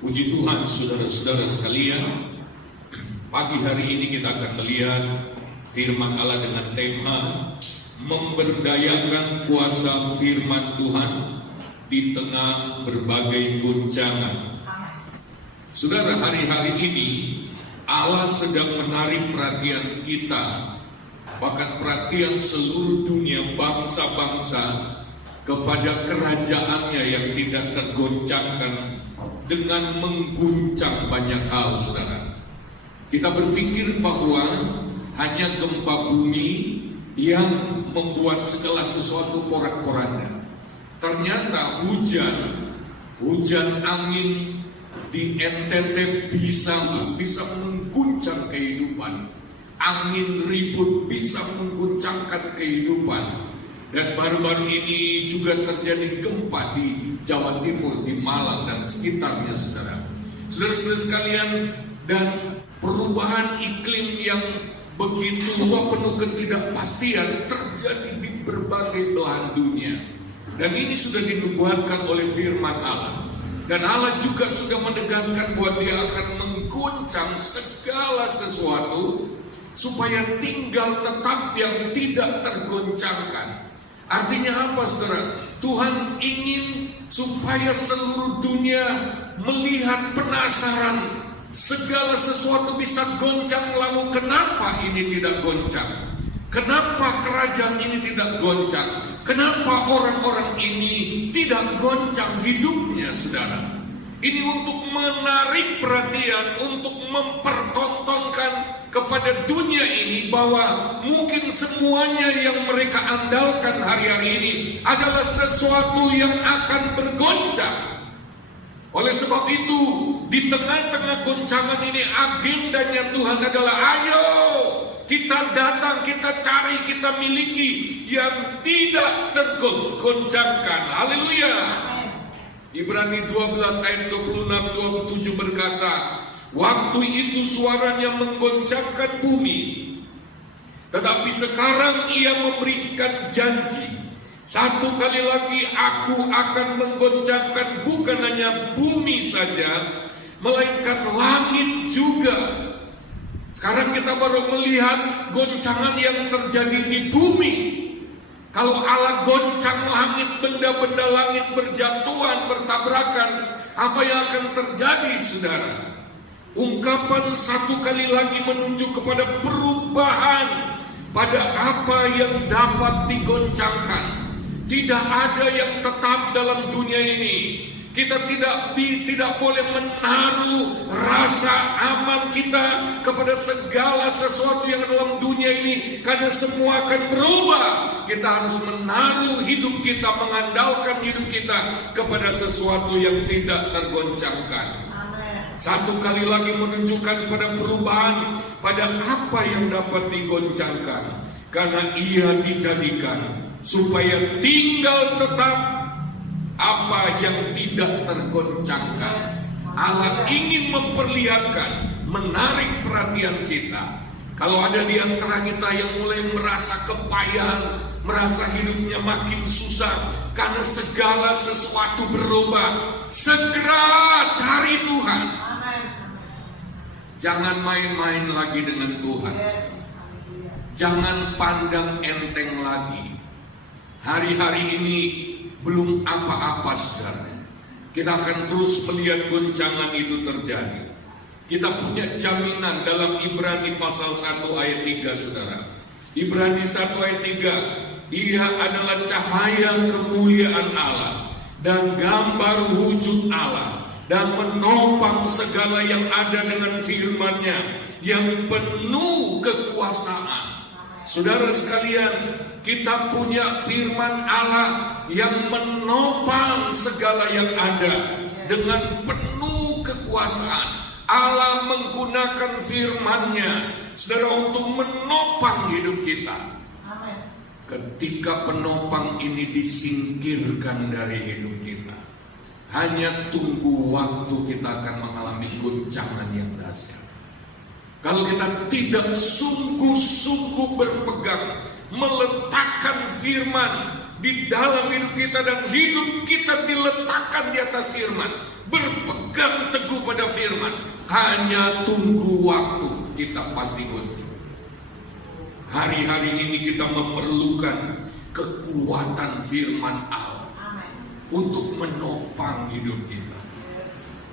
Puji Tuhan, saudara-saudara sekalian, pagi hari ini kita akan melihat firman Allah dengan tema memberdayakan kuasa firman Tuhan di tengah berbagai goncangan. Saudara, hari-hari ini Allah sedang menarik perhatian kita, bahkan perhatian seluruh dunia bangsa-bangsa kepada kerajaannya yang tidak tergoncangkan dengan mengguncang banyak hal, saudara. Kita berpikir bahwa hanya gempa bumi yang membuat segala sesuatu porak-poranda. Ternyata hujan angin di NTT bisa mengguncang kehidupan. Angin ribut bisa mengguncangkan kehidupan. Dan baru-baru ini juga terjadi gempa di Jawa Timur, di Malang dan sekitarnya, saudara. Saudara-saudara sekalian, dan perubahan iklim yang begitu penuh ketidakpastian terjadi di berbagai belahan dunia. Dan ini sudah dinubuatkan oleh firman Allah. Dan Allah juga sudah menegaskan bahwa Dia akan mengguncang segala sesuatu supaya tinggal tetap yang tidak tergoncangkan. Artinya apa, saudara? Tuhan ingin supaya seluruh dunia melihat, penasaran, segala sesuatu bisa goncang, lalu kenapa ini tidak goncang? Kenapa kerajaan ini tidak goncang? Kenapa orang-orang ini tidak goncang hidupnya, saudara? Ini untuk menarik perhatian, untuk mempertontonkan kepada dunia ini bahwa mungkin semuanya yang mereka andalkan hari-hari ini adalah sesuatu yang akan bergoncang. Oleh sebab itu, di tengah-tengah goncangan ini agendanya Tuhan adalah ayo kita datang, kita cari, kita miliki yang tidak tergoncangkan. Haleluya. Ibrani 12 ayat 26-27 berkata, waktu itu suaranya menggoncangkan bumi, tetapi sekarang Ia memberikan janji, satu kali lagi aku akan menggoncangkan bukan hanya bumi saja, melainkan langit juga. Sekarang kita baru melihat goncangan yang terjadi di bumi. Kalau Allah goncang langit, benda-benda langit berjatuhan, bertabrakan, apa yang akan terjadi, saudara? Ungkapan satu kali lagi menunjuk kepada perubahan pada apa yang dapat digoncangkan. Tidak ada yang tetap dalam dunia ini. Kita tidak boleh menaruh rasa aman kita kepada segala sesuatu yang dalam dunia ini, karena semua akan berubah. Kita harus menaruh hidup kita, mengandalkan hidup kita kepada sesuatu yang tidak tergoncangkan. Satu kali lagi menunjukkan pada perubahan pada apa yang dapat digoncangkan, karena Ia dijadikan supaya tinggal tetap apa yang tidak tergoncangkan. Allah ingin memperlihatkan, menarik perhatian kita. Kalau ada di antara kita yang mulai merasa kepayahan, merasa hidupnya makin susah karena segala sesuatu berubah, segera cari Tuhan. Jangan main-main lagi dengan Tuhan. Jangan pandang enteng lagi. Hari-hari ini belum apa-apa, saudara. Kita akan terus melihat goncangan itu terjadi. Kita punya jaminan dalam Ibrani pasal 1 ayat 3, saudara. Ibrani 1 ayat 3, Ia adalah cahaya kemuliaan Allah dan gambar wujud Allah, dan menopang segala yang ada dengan firman-Nya yang penuh kekuasaan. Saudara sekalian, kita punya firman Allah yang menopang segala yang ada dengan penuh kekuasaan. Allah menggunakan firman-Nya, saudara, untuk menopang hidup kita. Ketika penopang ini disingkirkan dari hidup kita, hanya tunggu waktu kita akan mengalami goncangan yang dahsyat. Kalau kita tidak sungguh-sungguh berpegang, meletakkan firman di dalam hidup kita, dan hidup kita diletakkan di atas firman, berpegang teguh Hanya tunggu waktu, kita pasti goncang. Hari-hari ini kita memerlukan kekuatan firman Allah untuk menopang hidup kita.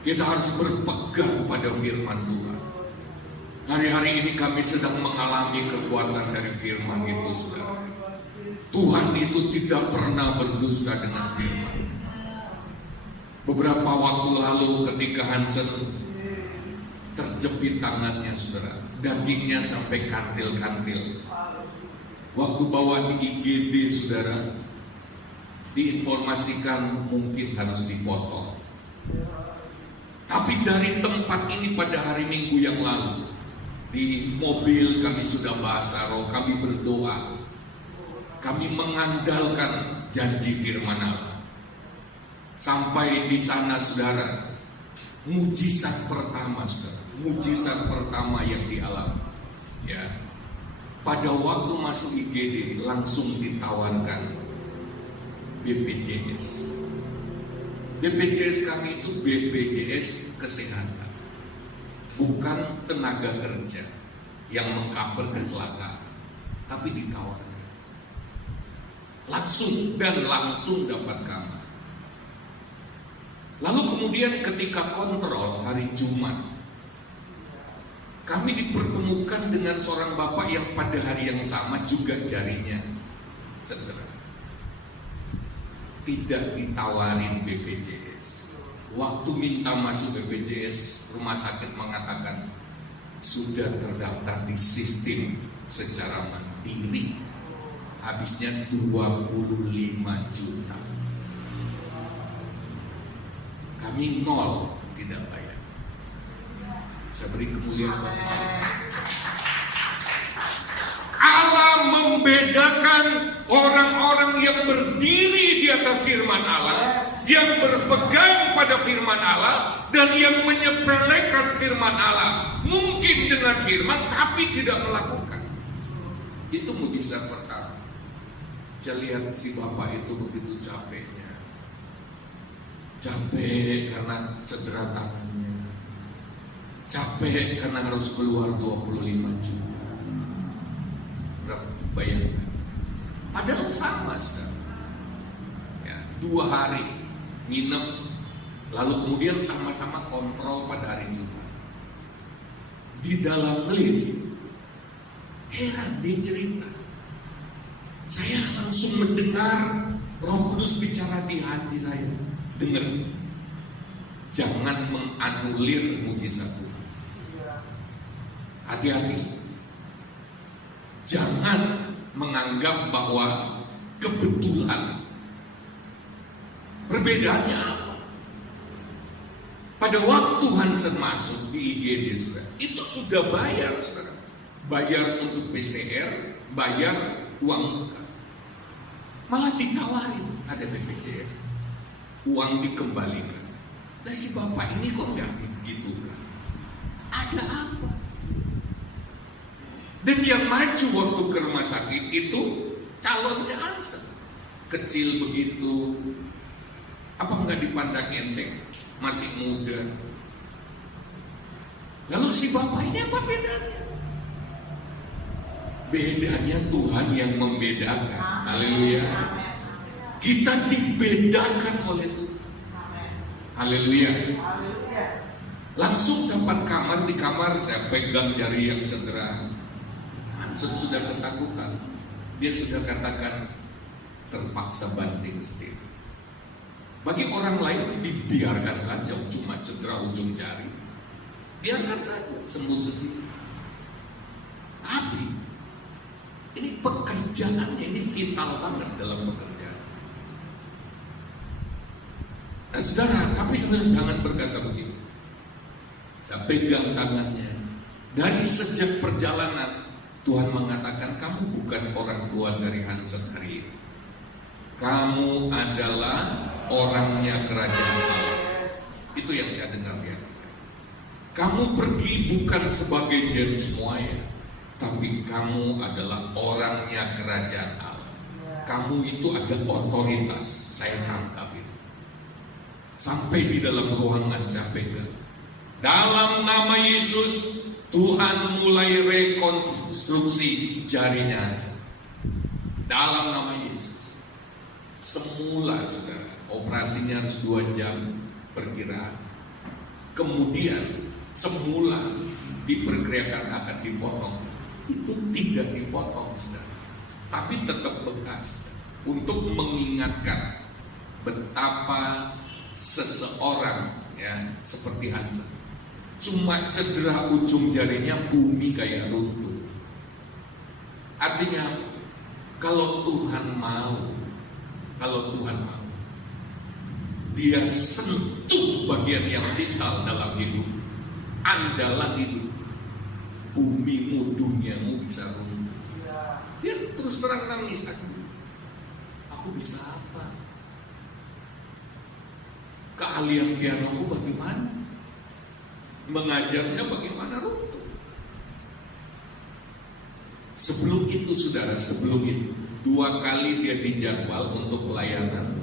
Kita harus berpegang pada firman Tuhan. Hari-hari ini kami sedang mengalami kekuatan dari firman itu, saudara. Tuhan itu tidak pernah berdusta dengan firman. Beberapa waktu lalu ketika Hansen terjepit tangannya, saudara, dagingnya sampai kantil-kantil. Waktu bawa di IGD, saudara, diinformasikan mungkin harus dipotong. Tapi dari tempat ini pada hari Minggu yang lalu, di mobil kami sudah bahas roh, kami berdoa, kami mengandalkan janji firman Allah. Sampai di sana, saudara, mujizat pertama, saudara, mujizat pertama yang dialami, ya. Pada waktu masuk IGD langsung ditawarkan BPJS. BPJS kami itu BPJS kesehatan, bukan tenaga kerja yang mengcover kecelakaan, tapi ditawarkan langsung dan langsung dapat kamar. Lalu kemudian ketika kontrol hari Jumat, kami dipertemukan dengan seorang bapak yang pada hari yang sama juga jarinya cedera. Tidak ditawarin BPJS. Waktu minta masuk BPJS, rumah sakit mengatakan sudah terdaftar di sistem secara mandiri. Habisnya 25 juta. Kami nol, tidak bayar. Saya beri kemuliaan Bapak. Allah membedakan orang-orang yang berdiri di atas firman Allah, yang berpegang pada firman Allah, dan yang menyepelekan firman Allah. Mungkin dengan firman tapi tidak melakukan. Itu mujizat pertama. Saya lihat si bapak itu begitu capeknya. Capek karena cedera tangannya. Capek karena harus keluar 25 juta. Bayangkan. Padahal sama, saudara. Ya, 2 hari nginep, lalu kemudian sama-sama kontrol pada hari Jumat. Di dalam lift, heran dia cerita. Saya langsung mendengar Roh Kudus bicara di hati saya. Dengar, jangan menganulir mujizat Tuhan. Hati-hati. Jangan menganggap bahwa kebetulan. Perbedaannya apa? Pada waktu Hansen masuk di IGD, saudara, itu sudah bayar, saudara. Bayar untuk PCR, bayar uang muka. Malah ditawarin ada BPJS. Uang dikembalikan. Nah si bapak ini kok nggak gitu kan? Ada apa? Dan yang maju waktu ke rumah sakit itu calonnya Hansen. Kecil begitu. Apa nggak dipandang enteng? Masih muda. Lalu si bapak ini apa bedanya? Bedanya Tuhan yang membedakan. Haleluya. Kita dibedakan oleh Tuhan. Haleluya. Langsung dapat kamar. Di kamar saya pegang jari yang cedera. Hansen sudah ketakutan. Dia sudah katakan terpaksa banting setir. Bagi orang lain dibiarkan saja, cuma cedera ujung jari. Biarkan saja sembuh sendiri. Tapi ini pekerjaannya, ini vital banget dalam pekerjaan. Nah saudara, tapi sebenarnya jangan berkata begitu. Saya pegang tangannya. Dari sejak perjalanan Tuhan mengatakan kamu bukan orang tua dari Hansen hari ini. Kamu adalah orangnya kerajaan Allah. Itu yang saya dengar ya. Kamu pergi bukan sebagai James Moya, tapi kamu adalah orangnya kerajaan Allah. Kamu itu ada otoritas. Saya tangkap itu. Sampai di dalam ruangan saya pegang. Dalam nama Yesus, Tuhan mulai rekonstruksi jarinya aja. Dalam nama Yesus. Semula, saudara, operasinya harus 2 jam perkiraan. Kemudian semula diperkirakan akan dipotong, itu tidak dipotong, saudara, tapi tetap bekas untuk mengingatkan betapa seseorang, ya, seperti Hansa, cuma cedera ujung jarinya bumi kayak runtuh. Artinya apa? Kalau Tuhan mau, Dia sentuh bagian yang vital dalam hidup, andalan hidup, bumimu, duniamu bisa runtuh. Dia terus terang nangis, aku bisa apa? Keahlian pianoku bagaimana? Mengajarnya bagaimana? Runtuh. Sebelum itu, saudara, 2 kali dia dijadwal untuk pelayanan,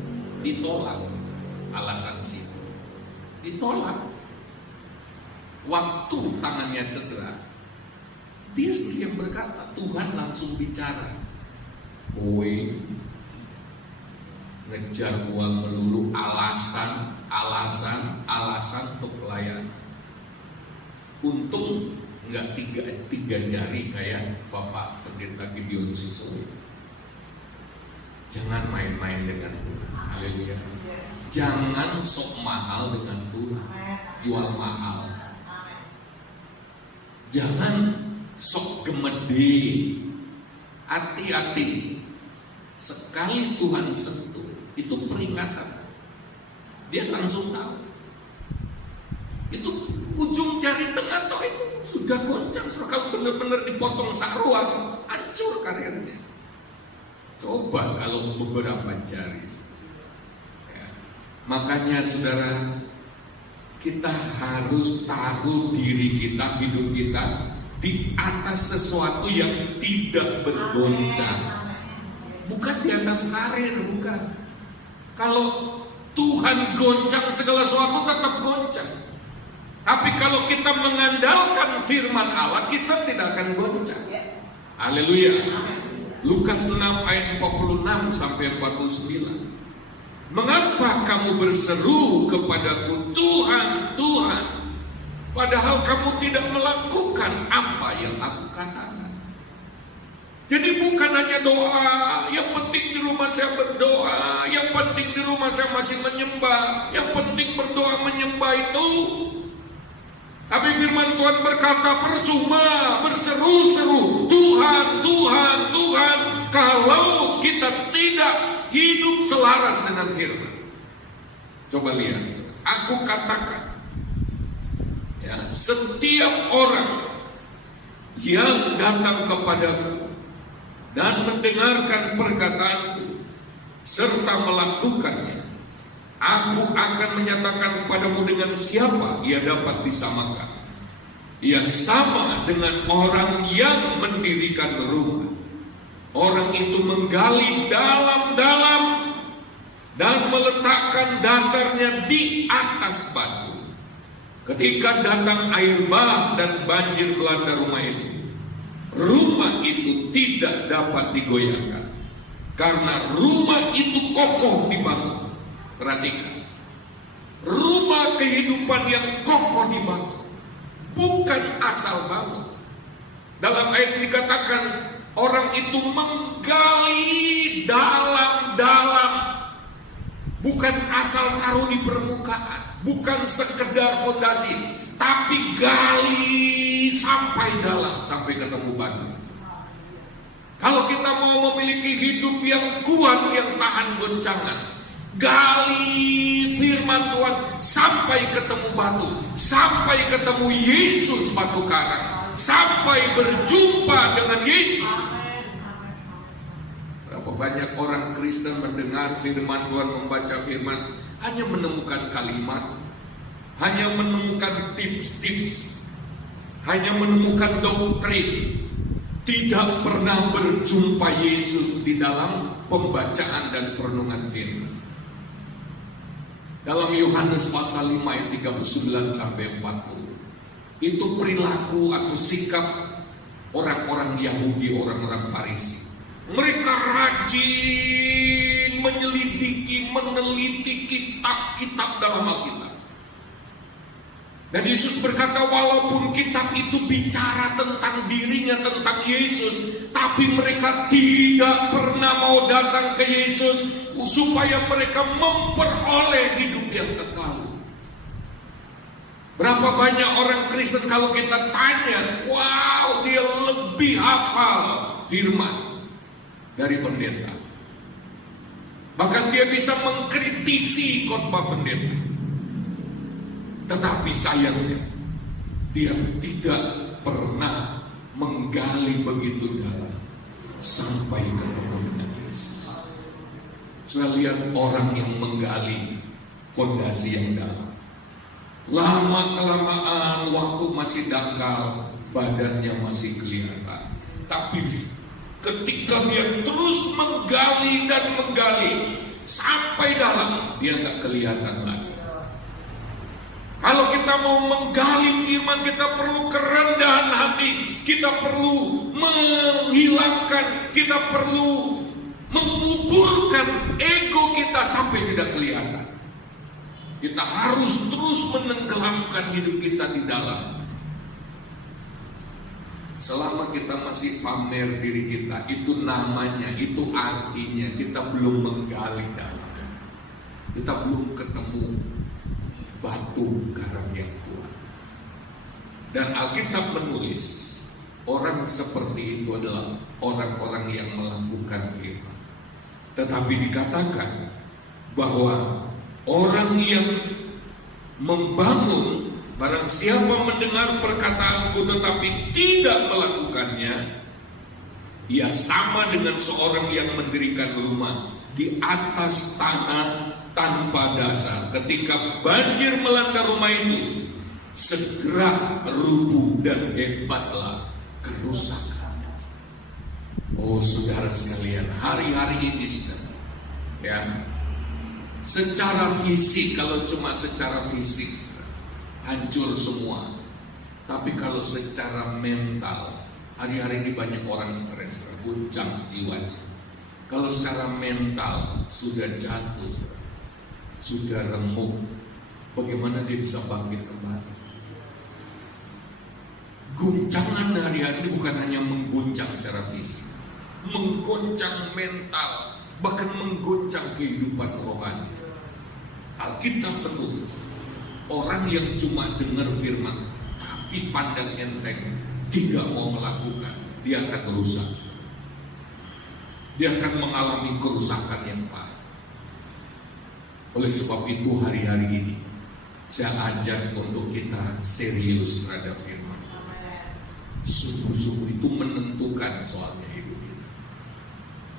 ditolak. Alasan sih ditolak. Waktu tangannya cedera, dia sendiri yang berkata, Tuhan langsung bicara, kowe ngejar uang melulu, alasan untuk pelayanan. Untung enggak tiga jari kayak Bapak Pendeta Gideon Sisowe. Jangan main-main dengan Tuhan. Haleluya. Jangan sok mahal dengan Tuhan, jual mahal. Jangan sok gemede. Hati-hati. Sekali Tuhan sentuh, itu peringatan. Dia langsung tahu. Itu ujung jari tengah toh itu sudah goncang. Kalau benar-benar dipotong sakruas, hancur karirnya. Coba kalau beberapa jari. Makanya, saudara, kita harus taruh diri kita, hidup kita di atas sesuatu yang tidak bergoncang. Bukan di atas karir, bukan. Kalau Tuhan goncang segala sesuatu, tetap goncang. Tapi kalau kita mengandalkan firman Allah, kita tidak akan goncang. Haleluya. Lukas 6 ayat 46 sampai 49. Mengapa kamu berseru kepadaku, Tuhan, Tuhan, padahal kamu tidak melakukan apa yang aku katakan? Jadi bukan hanya doa, yang penting di rumah saya berdoa, yang penting di rumah saya masih menyembah, yang penting berdoa menyembah itu. Tapi firman Tuhan berkata, percuma berseru-seru, Tuhan, Tuhan, Tuhan, kalau kita tidak hidup selaras dengan firman. Coba lihat, aku katakan, ya, setiap orang yang datang kepadaku dan mendengarkan perkataanku serta melakukannya, aku akan menyatakan kepadamu dengan siapa ia dapat disamakan. Ia sama dengan orang yang mendirikan rumah. Orang itu menggali dalam-dalam dan meletakkan dasarnya di atas batu. Ketika datang air bah dan banjir melanda rumah itu tidak dapat digoyahkan, karena rumah itu kokoh dibangun. Perhatikan, rumah kehidupan yang kokoh dibangun, bukan asal bangun. Dalam ayat dikatakan, orang itu menggali dalam-dalam, bukan asal taruh di permukaan, bukan sekedar fondasi, tapi gali sampai dalam, sampai ketemu batu. Kalau kita mau memiliki hidup yang kuat, yang tahan goncangan, gali firman Tuhan sampai ketemu batu, sampai ketemu Yesus batu karang, sampai berjumpa dengan Yesus. Berapa banyak orang Kristen mendengar firman Tuhan, membaca firman, hanya menemukan kalimat, hanya menemukan tips-tips, hanya menemukan doktrin, tidak pernah berjumpa Yesus di dalam pembacaan dan perenungan firman. Dalam Yohanes pasal 5 ayat 39 sampai 40. Itu perilaku atau sikap orang-orang Yahudi, orang-orang Farisi. Mereka rajin menyelidiki, meneliti kitab-kitab dalam Alkitab. Dan Yesus berkata, walaupun kitab itu bicara tentang dirinya, tentang Yesus, tapi mereka tidak pernah mau datang ke Yesus supaya mereka memperoleh hidup yang kekal. Berapa banyak orang Kristen kalau kita tanya, wow, dia lebih hafal firman dari pendeta. Bahkan dia bisa mengkritisi khotbah pendeta. Tetapi sayangnya, dia tidak pernah menggali begitu dalam sampai ketemu dengan Yesus. Saya lihat orang yang menggali fondasi yang dalam. Lama-kelamaan waktu masih dangkal, badannya masih kelihatan. Tapi ketika dia terus menggali dan menggali sampai dalam, dia nggak kelihatan lagi. Kalau kita mau menggali firman, kita perlu kerendahan hati, kita perlu menghilangkan, kita perlu menguburkan ego kita sampai tidak kelihatan. Kita harus terus menenggelamkan hidup kita di dalam. Selama kita masih pamer diri kita, itu namanya, itu artinya kita belum menggali dalam. Kita belum ketemu batu garam yang kuat. Dan Alkitab menulis, orang seperti itu adalah orang-orang yang melakukan firman. Tetapi dikatakan bahwa orang yang membangun, barang siapa mendengar perkataanku tetapi tidak melakukannya, ia sama dengan seorang yang mendirikan rumah di atas tanah tanpa dasar. Ketika banjir melanda rumah itu, segera rubuh dan hebatlah kerusakannya. Oh saudara sekalian, hari-hari ini saudara, ya, secara fisik, kalau cuma secara fisik saudara, hancur semua. Tapi kalau secara mental, hari-hari ini banyak orang stres, goncang jiwanya. Kalau secara mental sudah jatuh, sudah remuk, bagaimana dia bisa bangkit kembali? Guncangan hari-hari ini bukan hanya mengguncang secara fisik, mengguncang mental, bahkan mengguncang kehidupan rohani. Alkitab menulis, orang yang cuma dengar firman tapi pandang enteng, tidak mau melakukan, dia akan rusak. Dia akan mengalami kerusakan yang parah. Oleh sebab itu hari-hari ini saya ajak untuk kita serius terhadap firman. Sungguh-sungguh itu menentukan soalnya hidup kita.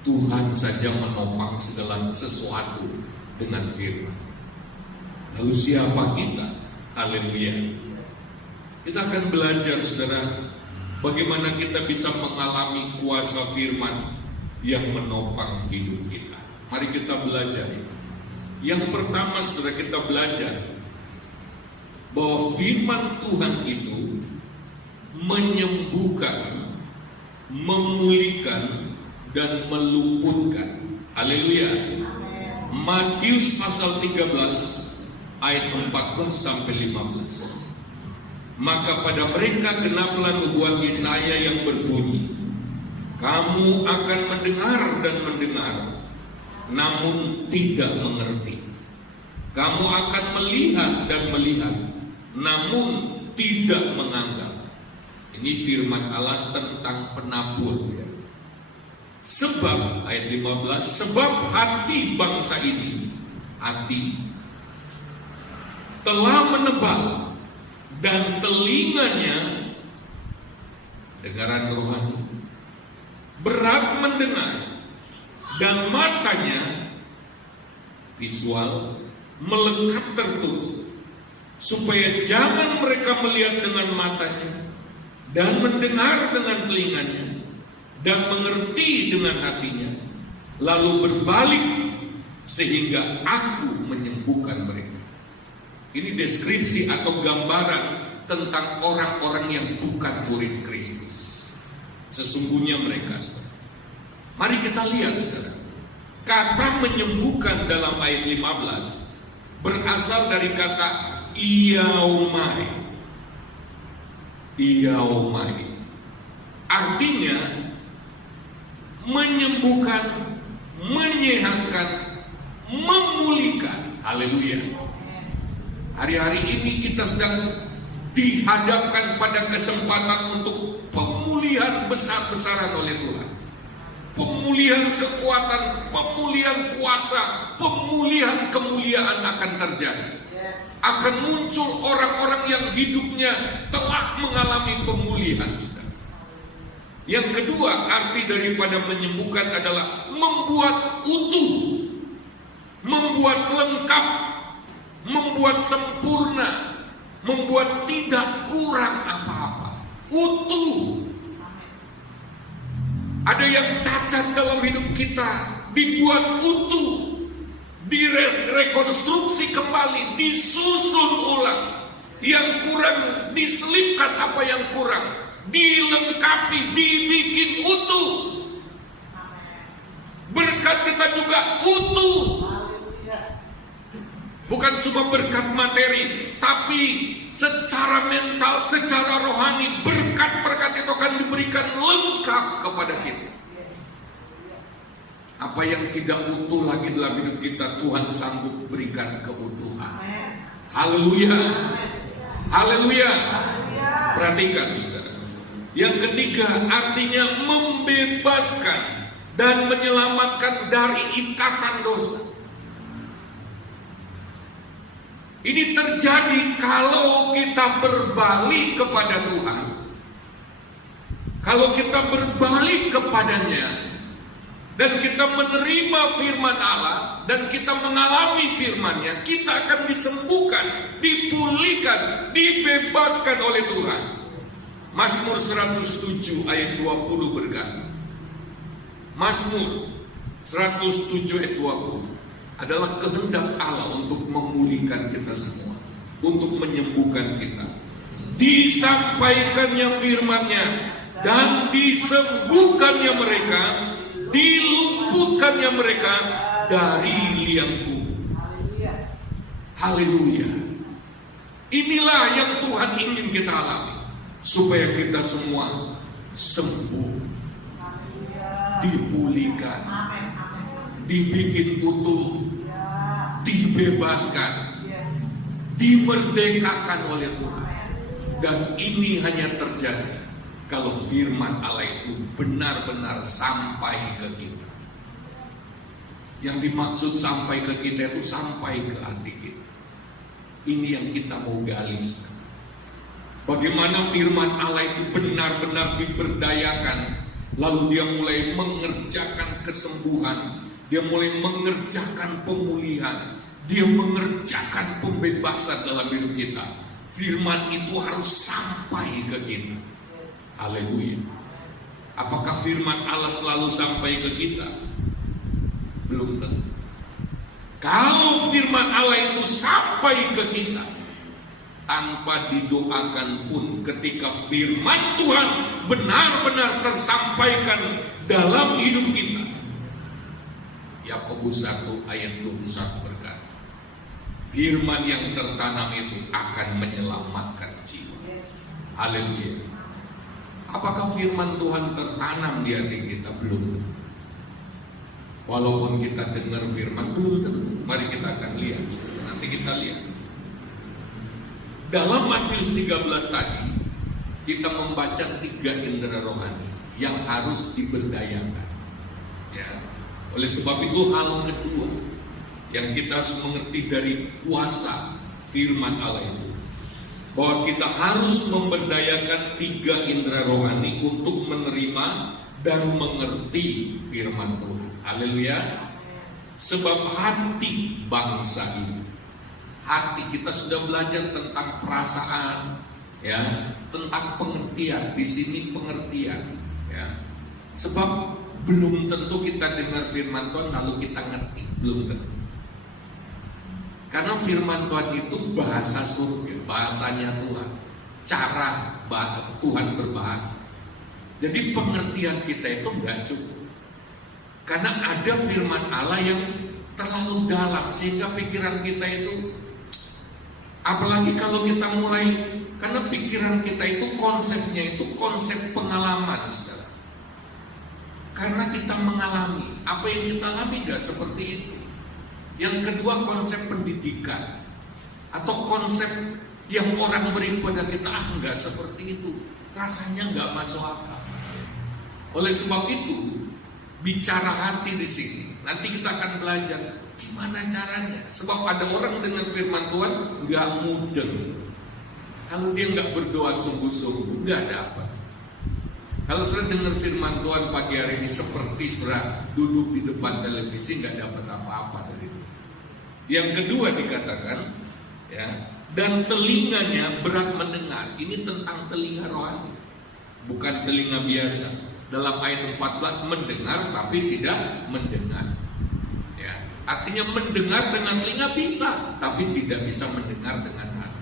Tuhan saja menopang segala sesuatu dengan firman. Lalu siapa kita? Haleluya. Kita akan belajar saudara, bagaimana kita bisa mengalami kuasa firman yang menopang hidup kita. Mari kita belajar itu. Yang pertama saudara, kita belajar bahwa firman Tuhan itu menyembuhkan, memulihkan, dan meluputkan. Haleluya. Matius pasal 13 ayat 14 sampai 15. Maka pada mereka genaplah nubuat Yesaya yang berbunyi, kamu akan mendengar dan mendengar, namun tidak mengerti. Kamu akan melihat dan melihat, namun tidak menganggap. Ini firman Allah tentang penabur. Sebab, ayat 15, sebab hati bangsa ini, hati, telah menebal, dan telinganya, dengaran rohani, berat mendengar, dan matanya, visual, melekat tertutup, supaya jangan mereka melihat dengan matanya, dan mendengar dengan telinganya, dan mengerti dengan hatinya, lalu berbalik sehingga aku menyembuhkan mereka. Ini deskripsi atau gambaran tentang orang-orang yang bukan murid Kristus. Sesungguhnya mereka. Mari kita lihat sekarang. Kata menyembuhkan dalam ayat 15 berasal dari kata iaomai. Iaomai. Artinya menyembuhkan, menyehatkan, memulihkan. Haleluya. Hari-hari ini kita sedang dihadapkan pada kesempatan untuk pemulihan besar-besaran oleh Tuhan. Pemulihan kekuatan, pemulihan kuasa, pemulihan kemuliaan akan terjadi. Akan muncul orang-orang yang hidupnya telah mengalami pemulihan. Yang kedua, arti daripada menyembuhkan adalah membuat utuh, membuat lengkap, membuat sempurna, membuat tidak kurang apa-apa. Utuh. Ada yang cacat dalam hidup kita, dibuat utuh, direkonstruksi kembali, disusun ulang. Yang kurang diselipkan apa yang kurang, dilengkapi, dibikin utuh. Berkat kita juga utuh. Bukan cuma berkat materi, tapi secara mental, secara rohani, berkat-berkat itu akan diberikan lengkap kepada kita. Apa yang tidak utuh lagi dalam hidup kita, Tuhan sanggup berikan keutuhan. Haleluya. Haleluya. Perhatikan saudara. Yang ketiga, artinya membebaskan dan menyelamatkan dari ikatan dosa. Ini terjadi kalau kita berbalik kepada Tuhan. Kalau kita berbalik kepadanya dan kita menerima firman Allah dan kita mengalami firman-Nya, kita akan disembuhkan, dipulihkan, dibebaskan oleh Tuhan. Mazmur 107 ayat 20 berkata. Mazmur 107 ayat 20 adalah kehendak Allah untuk memulihkan kita semua, untuk menyembuhkan kita. Disampaikannya firman-Nya dan disembuhkannya mereka, diluputkannya mereka dari liang kubur. Haleluya. Inilah yang Tuhan ingin kita alami, supaya kita semua sembuh, dipulihkan, dibikin utuh, dibebaskan, dimerdekakan oleh Tuhan. Dan ini hanya terjadi kalau firman Allah itu benar-benar sampai ke kita. Yang dimaksud sampai ke kita itu sampai ke hati kita. Ini yang kita mau gali. Bagaimana firman Allah itu benar-benar diberdayakan, lalu dia mulai mengerjakan kesembuhan, dia mulai mengerjakan pemulihan, dia mengerjakan pembebasan dalam hidup kita. Firman itu harus sampai ke kita. Haleluya. Apakah firman Allah selalu sampai ke kita? Belum tentu. Kalau firman Allah itu sampai ke kita tanpa didoakan pun, ketika firman Tuhan benar-benar tersampaikan dalam hidup kita, Yakobus 1 ayat 21 berkata, firman yang tertanam itu akan menyelamatkan jiwa. Haleluya. Apakah firman Tuhan tertanam di hati kita? Belum. Walaupun kita dengar firman, belum tentu. Mari kita akan lihat. Nanti kita lihat. Dalam Matius 13 tadi, kita membaca 3 indera rohani yang harus diberdayakan. Ya. Oleh sebab itu, hal kedua yang kita harus mengerti dari kuasa firman Allah itu, bahwa kita harus memberdayakan 3 indera rohani untuk menerima dan mengerti firman Tuhan. Haleluya. Sebab hati bangsa ini, hati kita sudah belajar tentang perasaan, ya, tentang pengertian. Di sini pengertian, ya. Sebab belum tentu kita dengar firman Tuhan lalu kita ngerti, belum tentu. Karena firman Tuhan itu bahasa surga, bahasanya Tuhan, cara Tuhan berbahasa. Jadi pengertian kita itu enggak cukup. Karena ada firman Allah yang terlalu dalam sehingga pikiran kita itu, apalagi kalau kita mulai, karena pikiran kita itu konsepnya itu konsep pengalaman, saudara. Karena kita mengalami apa yang kita alami enggak seperti itu. Yang kedua, konsep pendidikan atau konsep yang orang beri pada kita, enggak seperti itu, rasanya enggak masuk akal. Oleh sebab itu, bicara hati di sini. Nanti kita akan belajar gimana caranya. Sebab ada orang dengan firman Tuhan nggak mudeng. Kalau dia nggak berdoa sungguh-sungguh, nggak dapat. Kalau sudah dengar firman Tuhan pagi hari ini seperti sudah duduk di depan televisi, nggak dapat apa-apa dari itu. Yang kedua dikatakan, ya, dan telinganya berat mendengar. Ini tentang telinga rohani, bukan telinga biasa. Dalam ayat 14 mendengar tapi tidak mendengar. Ya, artinya mendengar dengan telinga bisa, tapi tidak bisa mendengar dengan hati.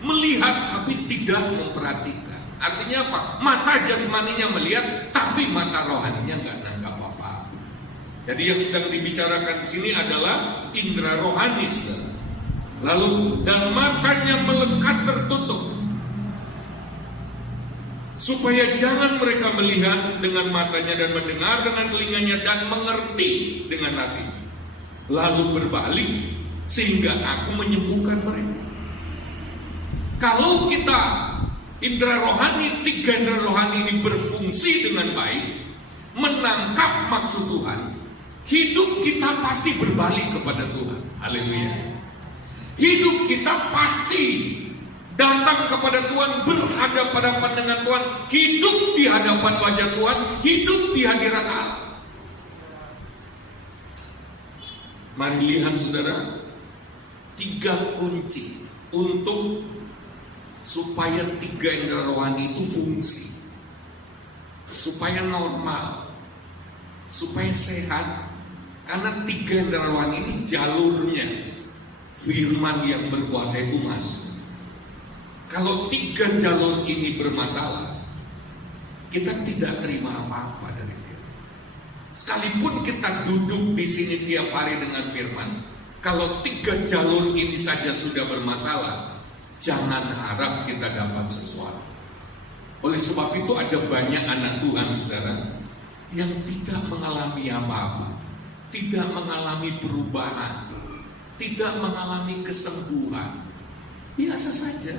Melihat tapi tidak memperhatikan. Artinya apa? Mata jasmaninya melihat, tapi mata rohaninya nggak nangkap apa-apa. Jadi yang sedang dibicarakan di sini adalah indera rohani, saudara. Lalu dan matanya melekat tertutup, supaya jangan mereka melihat dengan matanya dan mendengar dengan telinganya dan mengerti dengan hatinya, lalu berbalik sehingga aku menyembuhkan mereka. Kalau kita indera rohani, tiga indera rohani ini berfungsi dengan baik, menangkap maksud Tuhan, hidup kita pasti berbalik kepada Tuhan. Haleluya. Hidup kita pasti datang kepada Tuhan, berhadapan-hadapan dengan Tuhan, hidup di hadapan wajah Tuhan, hidup di hadirat Allah. Mari lihat saudara, 3 kunci untuk supaya 3 indera rohani itu fungsi, supaya normal, supaya sehat. Karena 3 indera rohani ini jalurnya firman yang berkuasa itu masuk. Kalau 3 jalur ini bermasalah, kita tidak terima apa-apa dari firman. Sekalipun kita duduk di sini tiap hari dengan firman, kalau 3 jalur ini saja sudah bermasalah, jangan harap kita dapat sesuatu. Oleh sebab itu ada banyak anak Tuhan, saudara, yang tidak mengalami apa-apa, tidak mengalami perubahan, tidak mengalami kesembuhan, biasa saja.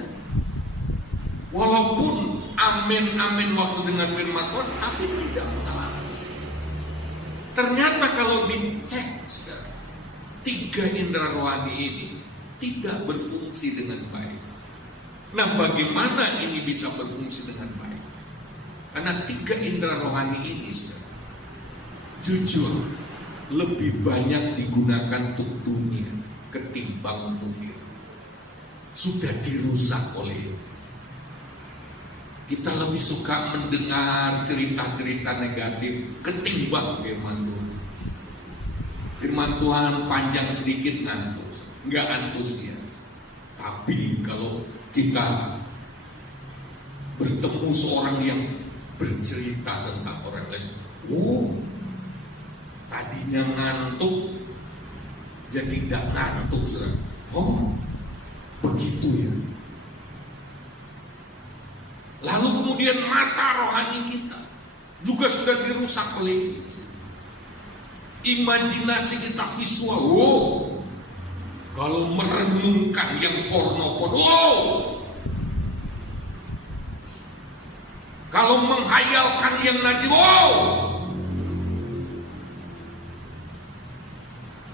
Walaupun amin waktu dengan firman Tuhan, tapi tidak mengalami. Ternyata kalau dicek, saudara, 3 indera rohani ini tidak berfungsi dengan baik. Nah, bagaimana ini bisa berfungsi dengan baik? Karena 3 indera rohani ini, saudara, jujur lebih banyak digunakan untuk dunia ketimbang untuk firman. Sudah dirusak oleh iblis. Kita lebih suka mendengar cerita-cerita negatif ketimbang firman Tuhan. Firman Tuhan panjang sedikit ngantuk, nggak antusias. Tapi kalau kita bertemu seorang yang bercerita tentang orang lain, tadinya ngantuk jadi tidak ngantuk, saudara. Begitu ya. Lalu kemudian mata rohani kita juga sudah dirusak oleh iblis. Imajinasi kita visual, kalau merenungkan yang porno, kalau menghayalkan yang najis,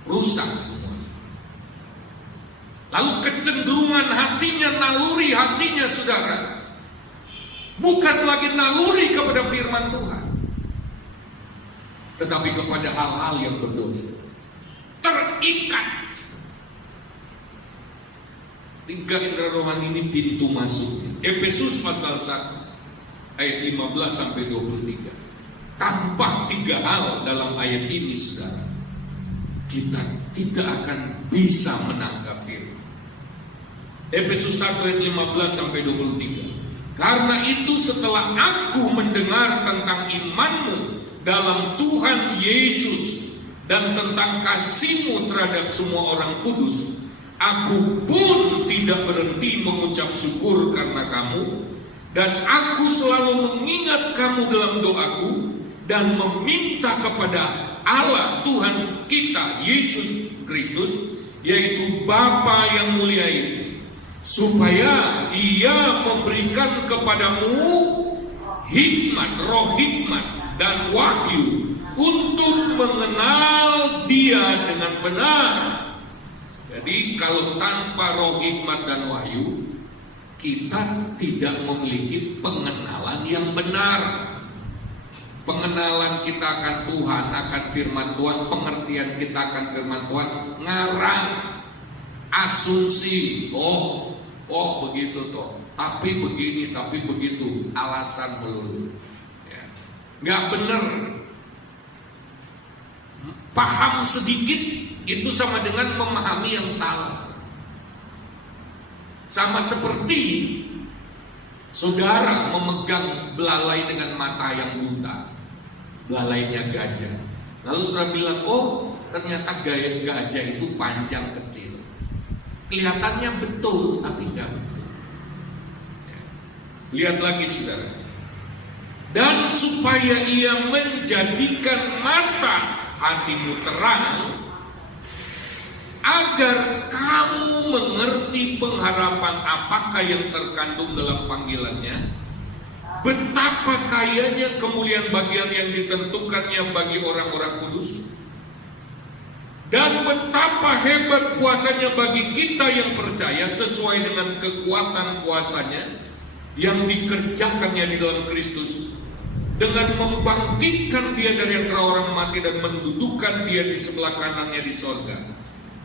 rusak semua. Lalu kecenderungan hatinya, naluri hatinya, saudara, bukan lagi naluri kepada firman Tuhan, tetapi kepada hal-hal yang berdosa. Terikat. 3 indera rohani ini pintu masuknya. Efesus pasal 1 ayat 15 sampai 23. Tanpa 3 hal dalam ayat ini, saudara, kita tidak akan bisa menangkap firman. Efesus 1 ayat 15 sampai 23. Karena itu setelah aku mendengar tentang imanmu dalam Tuhan Yesus dan tentang kasihmu terhadap semua orang kudus, aku pun tidak berhenti mengucap syukur karena kamu, dan aku selalu mengingat kamu dalam doaku dan meminta kepada Allah Tuhan kita Yesus Kristus, yaitu Bapa yang mulia itu, supaya Ia memberikan kepadamu hikmat, roh hikmat dan wahyu untuk mengenal Dia dengan benar. Jadi kalau tanpa roh hikmat dan wahyu, kita tidak memiliki pengenalan yang benar. Pengenalan kita akan Tuhan, akan firman Tuhan, pengertian kita akan firman Tuhan ngarang, asumsi, oh begitu toh, tapi begini, tapi begitu, alasan melulu, ya. Nggak benar. Paham sedikit itu sama dengan memahami yang salah. Sama seperti saudara memegang belalai dengan mata yang buta, belalainya gajah. Lalu saudara bilang, oh ternyata gajah itu panjang kecil. Kelihatannya betul, tapi enggak betul. Ya. Lihat lagi saudara. Dan supaya Ia menjadikan mata hatimu terang, agar kamu mengerti pengharapan apakah yang terkandung dalam panggilannya, betapa kayanya kemuliaan bagian yang ditentukannya bagi orang-orang kudus, dan betapa hebat kuasanya bagi kita yang percaya sesuai dengan kekuatan kuasanya yang dikerjakannya di dalam Kristus, dengan membangkitkan Dia dari antara orang mati dan mendudukan Dia di sebelah kanannya di sorga,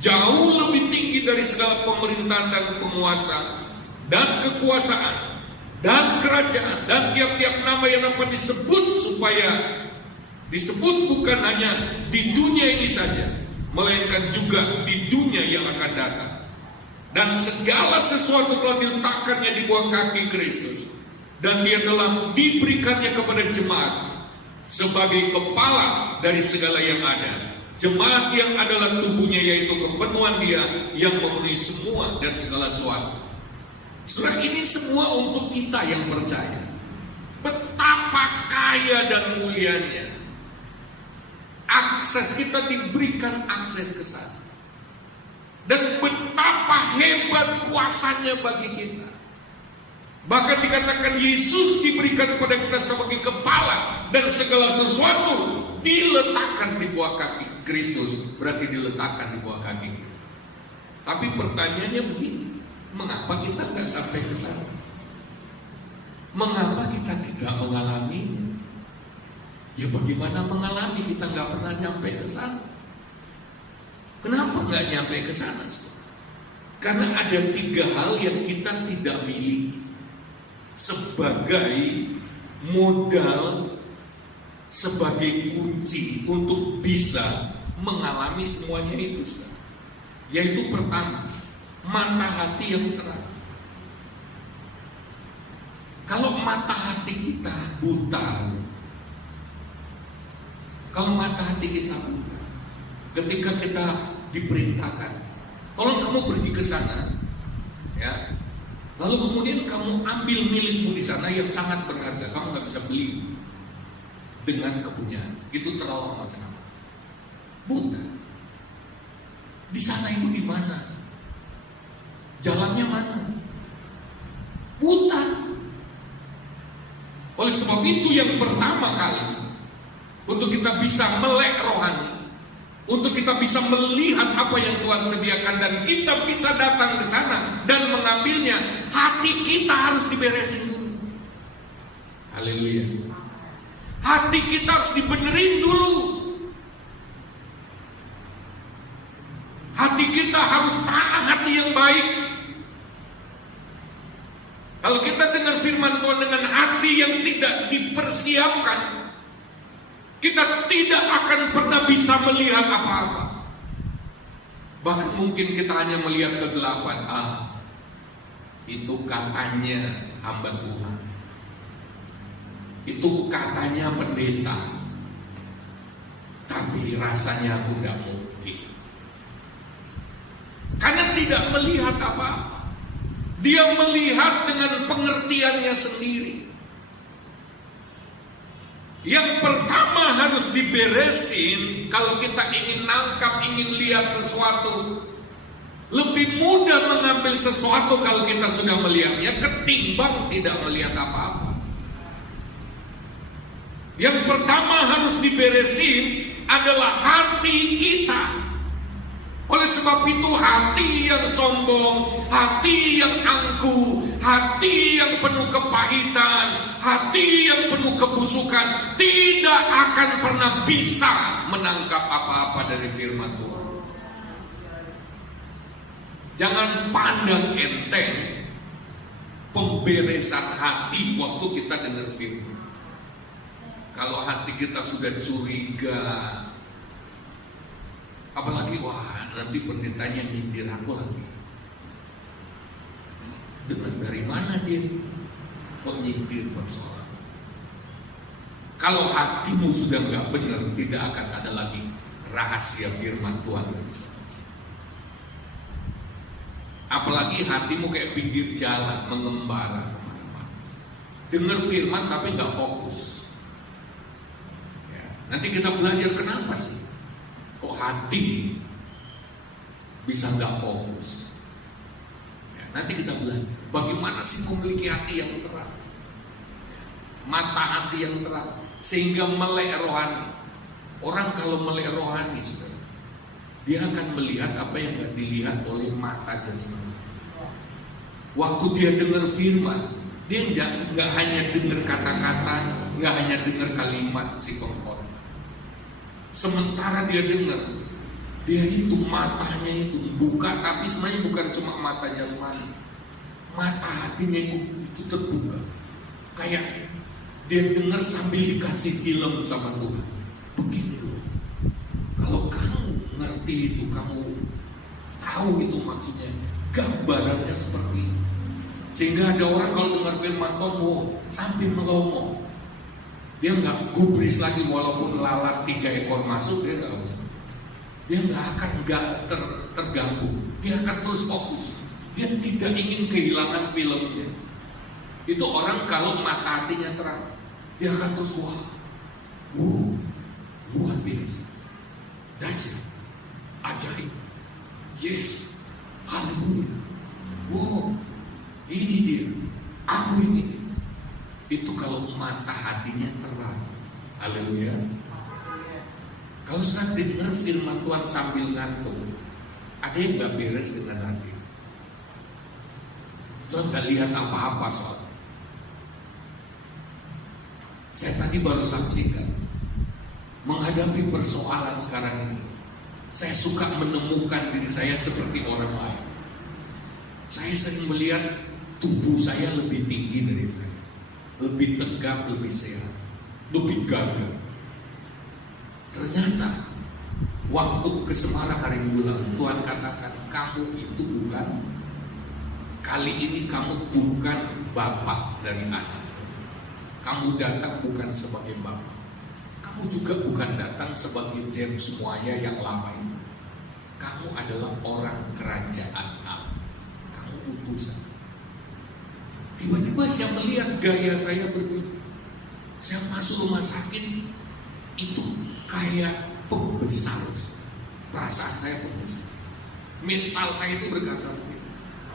jauh lebih tinggi dari segala pemerintahan dan penguasa dan kekuasaan dan kerajaan dan tiap-tiap nama yang dapat disebut, supaya disebut bukan hanya di dunia ini saja, melainkan juga di dunia yang akan datang. Dan segala sesuatu telah diletakkannya di bawah kaki Kristus, dan Dia telah diberikannya kepada jemaat sebagai kepala dari segala yang ada. Jemaat yang adalah tubuhnya, yaitu kepenuhan Dia yang memenuhi semua dan segala sesuatu. Saudara, ini semua untuk kita yang percaya. Betapa kaya dan mulianya. Akses, kita diberikan akses ke sana. Dan betapa hebat kuasanya bagi kita. Bahkan dikatakan Yesus diberikan kepada kita sebagai kepala, dan segala sesuatu diletakkan di bawah kaki Kristus, berarti diletakkan di bawah kaki kita. Tapi pertanyaannya begini, mengapa kita nggak sampai ke sana? Mengapa kita tidak mengalaminya? Ya bagaimana mengalami, kita nggak pernah nyampe ke sana. Kenapa nggak nyampe ke sana? Karena ada 3 hal yang kita tidak miliki sebagai modal, sebagai kunci untuk bisa mengalami semuanya itu, yaitu pertama, mata hati yang terang. Kalau mata hati kita buta, kalau mata hati kita buta, ketika kita diperintahkan, kalau kamu pergi ke sana, ya, lalu kemudian kamu ambil milikmu di sana yang sangat berharga, kamu nggak bisa beli dengan kepunyaan, itu terlalu macam buta. Di sana itu di mana? Jalannya mana? Buta. Oleh sebab itu yang pertama kali untuk kita bisa melek rohani, untuk kita bisa melihat apa yang Tuhan sediakan dan kita bisa datang ke sana dan mengambilnya, hati kita harus diberesin dulu. Haleluya. Hati kita harus dibenerin dulu. Hati kita harus taat, hati yang baik. Kalau kita dengar firman Tuhan dengan hati yang tidak dipersiapkan, kita tidak akan pernah bisa melihat apa-apa. Bahkan mungkin kita hanya melihat kegelapan. Itu katanya hamba Tuhan. Itu katanya pendeta. Tapi rasanya aku tidak mungkin. Karena tidak melihat apa-apa. Dia melihat dengan pengertiannya sendiri. Yang pertama harus diberesin kalau kita ingin nangkap, ingin lihat sesuatu. Lebih mudah mengambil sesuatu kalau kita sudah melihatnya ketimbang tidak melihat apa-apa. Yang pertama harus diberesin adalah hati kita. Oleh sebab itu hati yang sombong, hati yang angkuh, hati yang penuh kepahitan, hati yang penuh kebusukan tidak akan pernah bisa menangkap apa-apa dari firman Tuhan. Jangan pandang enteng pemberesan hati waktu kita dengar firman. Kalau hati kita sudah curiga, apalagi wah nanti pendetanya nyindir aku lagi. Dengar dari mana dia kok nyindir persoalan? Kalau hatimu sudah nggak benar, tidak akan ada lagi rahasia firman Tuhan yang bisa. Apalagi hatimu kayak pinggir jalan mengembara kemana-mana. Dengar firman tapi nggak fokus. Ya, nanti kita belajar kenapa sih kok hati bisa nggak fokus. Ya, nanti kita belajar bagaimana sih memiliki hati yang terang, mata hati yang terang, sehingga melek rohani. Orang kalau melek rohani, dia akan melihat apa yang nggak dilihat oleh mata jasmani. Waktu dia dengar firman, dia nggak hanya dengar kata-kata, nggak hanya dengar kalimat si kongkot. Sementara dia dengar, dia itu matanya itu buka, tapi sebenarnya bukan cuma mata jasmani, mata hatinya itu terbuka. Kayak dia dengar sambil dikasih film sama Tuhan. Begitu. Kalau kamu ngerti itu, kamu tahu itu maksudnya, gambarannya seperti ini. Sehingga ada orang kalau dengar firman Tuhan sambil melongo, dia nggak gubris lagi walaupun lalat 3 ekor masuk, dia nggak usah. Dia nggak terganggu, dia akan terus fokus. Dia tidak ingin kehilangan filmnya. Itu orang kalau mata hatinya terang, dia akan terus luar biasa, that's it, ajaib, yes, haleluya, ini dia, aku ini. Itu kalau mata hatinya terang, haleluya. Kalau saya dengar firman Tuhan sambil ngantuk, ada yang gak beres dengan hati. Soalnya gak lihat apa-apa soalnya. Saya tadi baru saksikan, menghadapi persoalan sekarang ini, saya suka menemukan diri saya seperti orang lain. Saya sering melihat tubuh saya lebih tinggi dari saya, lebih tegap, lebih sehat, lebih gagah. Ternyata waktu ke Semarang hari Minggu lalu, Tuhan katakan, kamu itu bukan, kali ini kamu bukan bapak dari anak. Kamu datang bukan sebagai bapak, kamu juga bukan datang sebagai James semuanya yang lama ini. Kamu adalah orang kerajaan Allah. Kamu utusan. Tiba-tiba saya melihat gaya saya berbeda. Saya masuk rumah sakit, itu kayak pembesar. Perasaan saya pembesar. Mental saya itu berkata,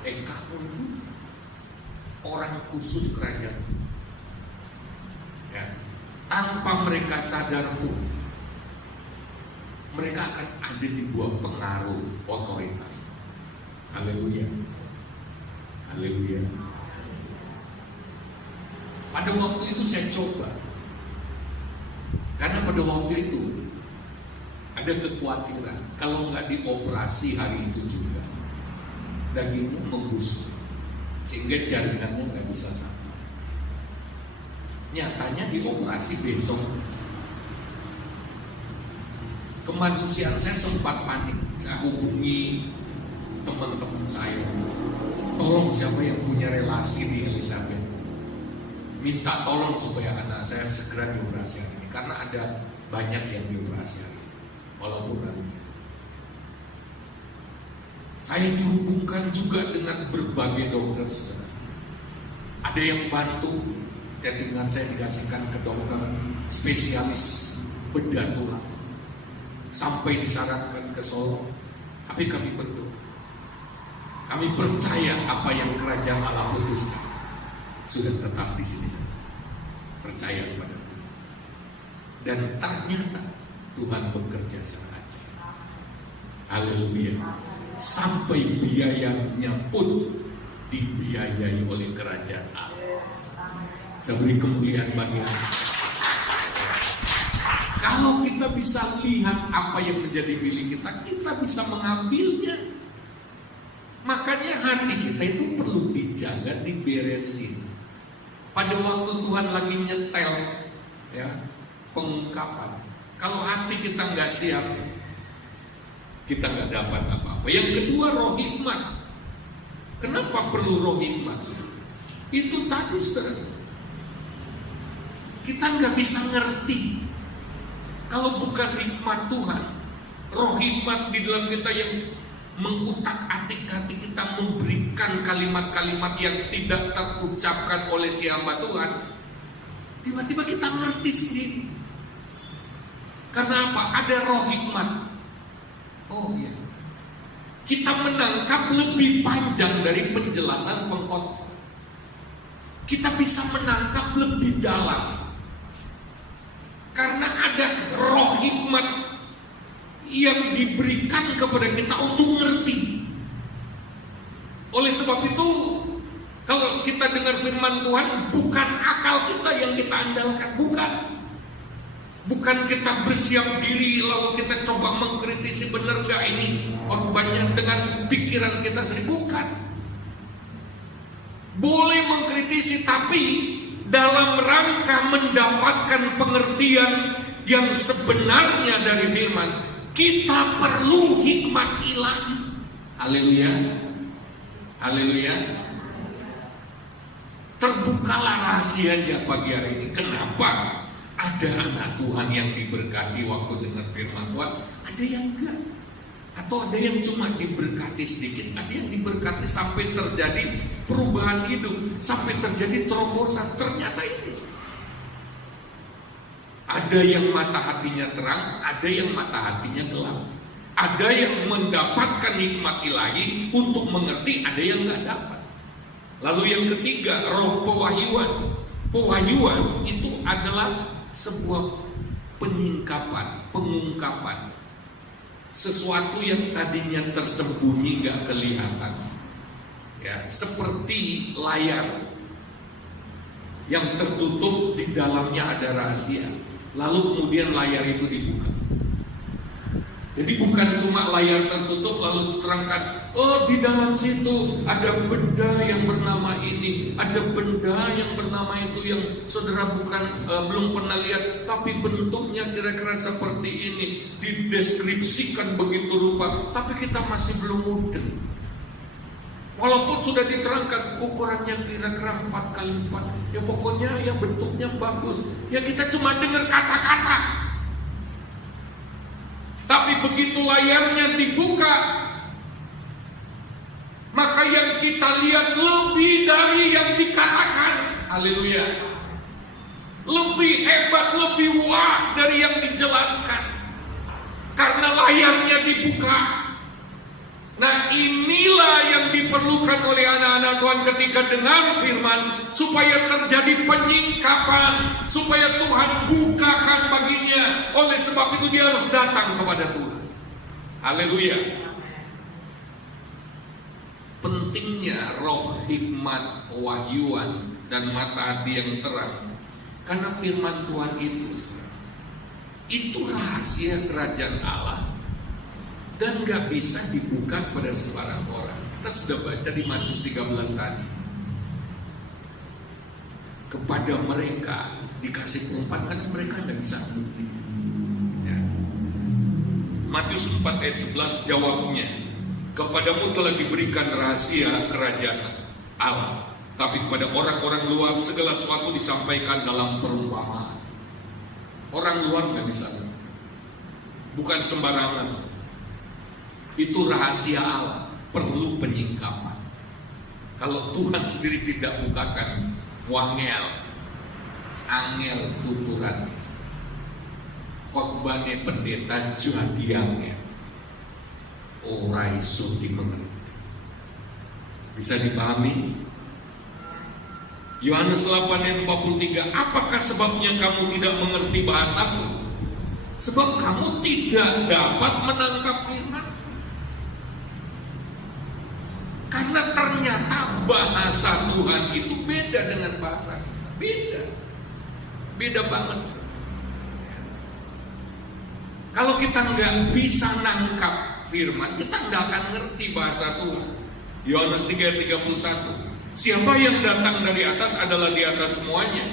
kamu itu orang khusus kerajaan. Ya. Tanpa mereka sadar pun, mereka akan ada di bawah pengaruh otoritas. Haleluya. Haleluya. Pada waktu itu saya coba, karena pada waktu itu ada kekhawatiran kalau nggak dioperasi hari itu juga dagingnya membusuk sehingga jaringannya nggak bisa sama. Nyatanya dioperasi besok. Kemanusiaan saya sempat panik. Saya hubungi teman-teman saya, tolong siapa yang punya relasi di Elizabeth, minta tolong supaya anak saya segera dioperasi hari ini, karena ada banyak yang dioperasi hari ini, walaupun hari ini. Saya dihubungkan juga dengan berbagai dokter, saudara. Ada yang bantu, chattingan saya dikasihkan ke dokter spesialis bedah tulang, sampai disarankan ke Solo. Tapi kami berdoa, kami percaya apa yang kerajaan Allah putuskan sudah tetap di sini saja. Percaya kepada Tuhan. Dan ternyata Tuhan bekerja sengaja. Haleluya. Sampai biayanya pun dibiayai oleh kerajaan Allah. Saya beri kemuliaan bagi Allah. Kalau kita bisa lihat apa yang menjadi milik kita, kita bisa mengambilnya. Makanya hati kita itu perlu dijaga, diberesin. Pada waktu Tuhan lagi nyetel, ya, pengungkapan. Kalau hati kita nggak siap, kita nggak dapat apa-apa. Yang kedua, roh hikmat. Kenapa perlu roh hikmat? Itu tadi, saudara. Kita nggak bisa ngerti kalau bukan hikmat Tuhan. Roh hikmat di dalam kita yang mengutak-atik hati kita, memberikan kalimat-kalimat yang tidak terucapkan oleh si hamba Tuhan. Tiba-tiba kita ngerti sendiri. Karena apa? Ada roh hikmat. Oh iya, kita menangkap lebih panjang dari penjelasan pengkhotbah. Kita bisa menangkap lebih dalam karena ada roh hikmat yang diberikan kepada kita untuk ngerti. Oleh sebab itu, kalau kita dengar firman Tuhan, bukan akal kita yang kita andalkan, bukan kita bersiap diri lalu kita coba mengkritisi benar nggak ini korbannya dengan pikiran kita sendiri, bukan. Boleh mengkritisi, tapi dalam rangka mendapatkan pengertian yang sebenarnya dari firman. Kita perlu hikmat ilahi. Haleluya. Haleluya. Terbukalah rahasianya pagi hari ini. Kenapa ada anak Tuhan yang diberkati waktu dengar firman Tuhan, ada yang enggak, atau ada yang cuma diberkati sedikit, ada yang diberkati sampai terjadi perubahan hidup, sampai terjadi terobosan. Ternyata ini ada yang mata hatinya terang, ada yang mata hatinya gelap, ada yang mendapatkan hikmat ilahi untuk mengerti, ada yang nggak dapat. Lalu yang ketiga, roh pewahyuan. Pewahyuan itu adalah sebuah penyingkapan, pengungkapan sesuatu yang tadinya tersembunyi nggak kelihatan, ya, seperti layar yang tertutup, di dalamnya ada rahasia, lalu kemudian layar itu dibuka. Jadi bukan cuma layar tertutup lalu diterangkan, oh di dalam situ ada benda yang bernama ini, ada benda yang bernama itu yang saudara belum pernah lihat, tapi bentuknya kira-kira seperti ini, dideskripsikan begitu rupa, tapi kita masih belum mudeng. Walaupun sudah diterangkan ukurannya kira-kira 4x4, ya pokoknya ya bentuknya bagus, ya kita cuma dengar kata-kata. Tapi begitu layarnya dibuka, maka yang kita lihat lebih dari yang dikatakan. Haleluya. Lebih hebat, lebih wah dari yang dijelaskan. Karena layarnya dibuka. Nah, inilah yang diperlukan oleh anak-anak Tuhan ketika dengar firman, supaya terjadi penyingkapan, supaya Tuhan bukakan baginya. Oleh sebab itu dia harus datang kepada Tuhan. Haleluya. Pentingnya roh hikmat, wahyuan, dan mata hati yang terang. Karena firman Tuhan itu rahasia kerajaan Allah, dan gak bisa dibuka pada sembarang orang. Kita sudah baca di Matius 13 tadi. Kepada mereka dikasih perempat, kan mereka gak bisa mengerti. Ya. Matius 4 ayat 11 jawabnya, kepadamu telah diberikan rahasia kerajaan Allah, tapi kepada orang-orang luar segala sesuatu disampaikan dalam perumpamaan. Orang luar nggak bisa, bukan sembarangan. Itu rahasia Allah, perlu penyingkapan. Kalau Tuhan sendiri tidak bukakan, wangel, angel tuturan. Khotbahnya pendeta jadi angel. Ora iso dimengerti. Bisa dipahami? Yohanes 8 ayat 43, apakah sebabnya kamu tidak mengerti bahasaku? Sebab kamu tidak dapat menangkap firman. Karena ternyata bahasa Tuhan itu beda dengan bahasa kita. Beda banget. Kalau kita nggak bisa nangkap firman, kita nggak akan ngerti bahasa Tuhan. Yohanes 3:31. Siapa yang datang dari atas adalah di atas semuanya.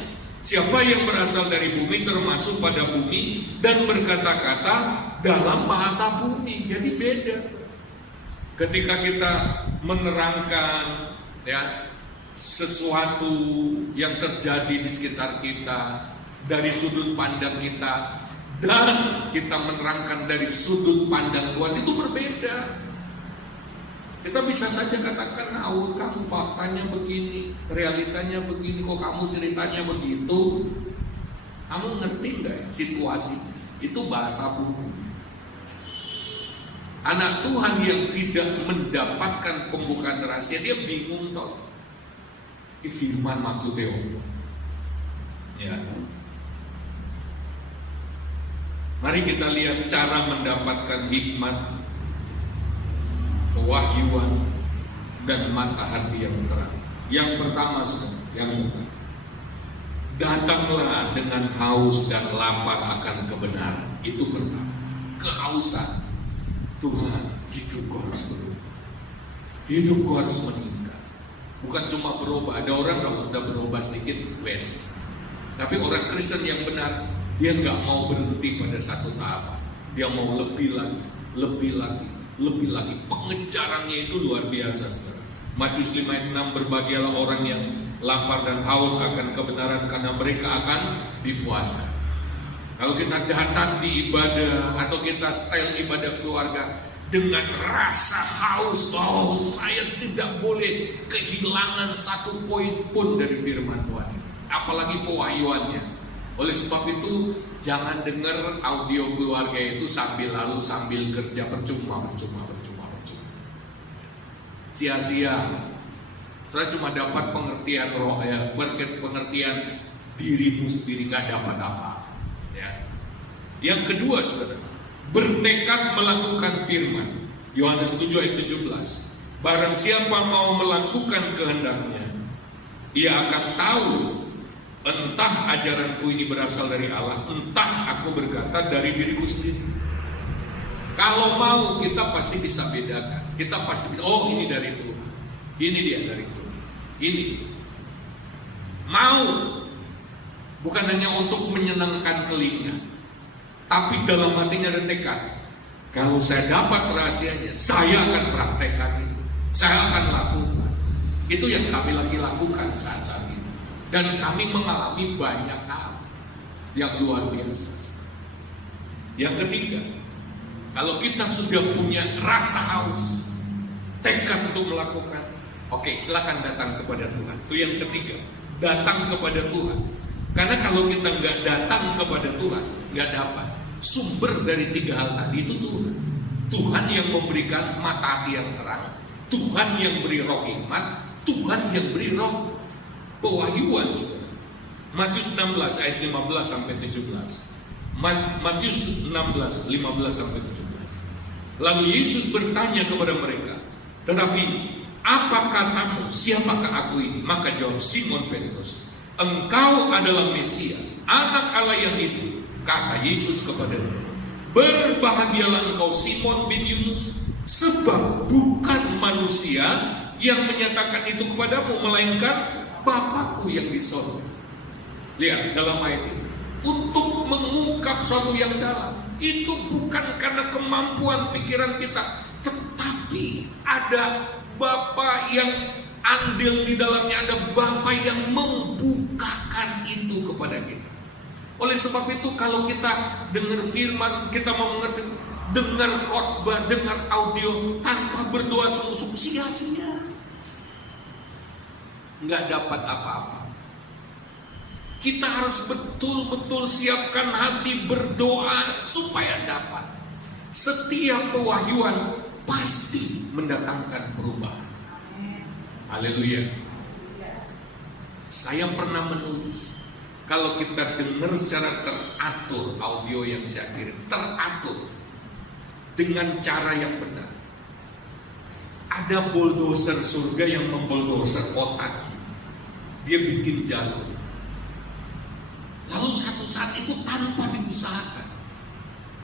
Siapa yang berasal dari bumi termasuk pada bumi dan berkata-kata dalam bahasa bumi. Jadi beda. Ketika kita menerangkan sesuatu yang terjadi di sekitar kita dari sudut pandang kita, dan kita menerangkan dari sudut pandang Tuhan, itu berbeda. Kita bisa saja katakan, kamu faktanya begini, realitanya begini, kok kamu ceritanya begitu. Kamu ngerti nggak situasi? Itu bahasa bumi. Anak Tuhan yang tidak mendapatkan pembukaan rahasia, dia bingung toh. Firman maksudnya apa? Ya. Mari kita lihat cara mendapatkan hikmat, kewahyuan, dan mata hati yang terang. Yang pertama, datanglah dengan haus dan lapar akan kebenaran. Itu pertama. Kehausan. Tuhan, hidupku harus berubah. Hidupku harus meningkat. Bukan cuma berubah. Ada orang kalau sudah berubah sedikit, wes. Tapi orang Kristen yang benar, dia nggak mau berhenti pada satu tahap. Dia mau lebih lagi, lebih lagi, lebih lagi. Pengejarannya itu luar biasa. Matius 5:6, berbahagialah orang yang lapar dan haus akan kebenaran, karena mereka akan dipuasai. Kalau kita datang di ibadah atau kita style ibadah keluarga dengan rasa haus, saya tidak boleh kehilangan satu poin pun dari firman Tuhan, apalagi pewahyuannya. Oleh sebab itu, jangan dengar audio keluarga itu sambil kerja, percuma. Sia-sia. Saya cuma dapat pengertian roh, pengertian dirimu sendiri, nggak dapat apa. Ya. Yang kedua, saudara, bertekad melakukan firman. Yohanes 7 ayat 17. Barang siapa mau melakukan kehendaknya, ia akan tahu entah ajaranku ini berasal dari Allah, entah aku berkata dari diriku sendiri. Kalau mau, kita pasti bisa bedakan. Kita pasti bisa, oh ini dari Tuhan, ini dia dari Tuhan. Ini mau, bukan hanya untuk menyenangkan telinga, tapi dalam hatinya ada tekad. Kalau saya dapat rahasianya, saya akan praktekkan itu, saya akan lakukan. Itu yang kami lagi lakukan saat ini. Dan kami mengalami banyak hal yang luar biasa. Yang ketiga, kalau kita sudah punya rasa haus, tekad untuk melakukan, oke, silakan datang kepada Tuhan. Itu yang ketiga, datang kepada Tuhan. Karena kalau kita nggak datang kepada Tuhan, nggak dapat. Sumber dari tiga hal tadi itu Tuhan. Tuhan yang memberikan mata hati yang terang, Tuhan yang beri roh hikmat, Tuhan yang beri roh pewahyuan. Matius 16 ayat 15 sampai 17. Matius 16 15 sampai 17. Lalu Yesus bertanya kepada mereka, tetapi apa katamu, siapakah aku ini? Maka jawab Simon Petrus, engkau adalah Mesias, anak Allah yang hidup. Kata Yesus kepadanya, berbahagialah engkau Simon bin Yunus, sebab bukan manusia yang menyatakan itu kepadamu, melainkan Bapakku yang di sorga. Lihat dalam ayat ini, untuk mengungkap sesuatu yang dalam, itu bukan karena kemampuan pikiran kita, tetapi Tapi ada Bapa yang andil di dalamnya, ada Bapa yang membukakan itu kepada kita. Oleh sebab itu kalau kita dengar firman, kita mau mengerti, dengar khotbah, dengar audio tanpa berdoa sungguh-sungguh sia-sia, nggak dapat apa-apa. Kita harus betul-betul siapkan hati berdoa supaya dapat. Setiap pewahyuan pasti mendatangkan perubahan. Haleluya. Saya pernah menulis, kalau kita dengar secara teratur audio yang saya kirim, teratur dengan cara yang benar. Ada bulldozer surga yang membulldozer otak. Dia bikin jalur. Lalu satu saat itu tanpa diusahakan,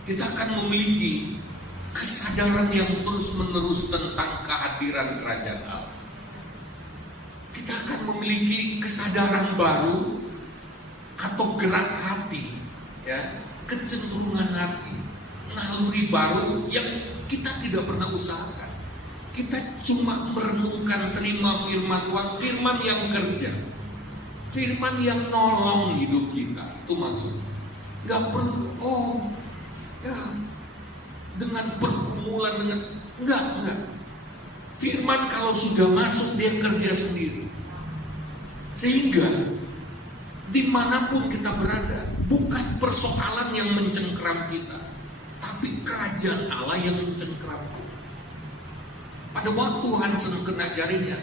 kita akan memiliki kesadaran yang terus menerus tentang kehadiran kerajaan Allah. Kita akan memiliki kesadaran baru atau gerak hati, ya, kecenderungan hati, naluri baru yang kita tidak pernah usahakan. Kita cuma merenungkan, terima firman Tuhan, firman yang kerja, firman yang nolong hidup kita. Itu maksudnya. Gak perlu, ya, dengan pergumulan, dengan enggak. Firman kalau sudah masuk dia kerja sendiri. Sehingga dimanapun kita berada, bukan persoalan yang mencengkeram kita, tapi kerajaan Allah yang mencengkeram kita. Pada waktu Hansen kena jarinya,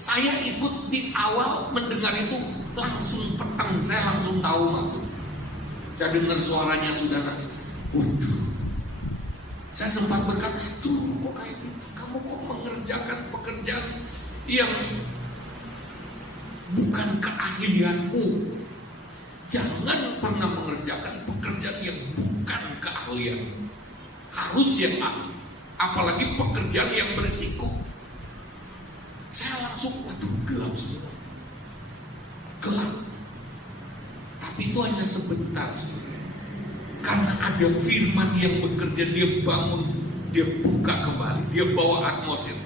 saya ikut di awal mendengar itu langsung petang, saya langsung tahu maksudnya. Saya dengar suaranya sudah nangis. Saya sempat berkata, kok kayak gitu? Kamu kok mengerjakan pekerjaan yang bukan keahlianmu? Jangan pernah mengerjakan pekerjaan yang bukan keahlianmu. Harus yang ahli. Apalagi pekerjaan yang berisiko. Saya langsung, gelap semua. Gelap. Tapi itu hanya sebentar. Karena ada firman yang bekerja, dia bangun, dia buka kembali, dia bawa atmosfer.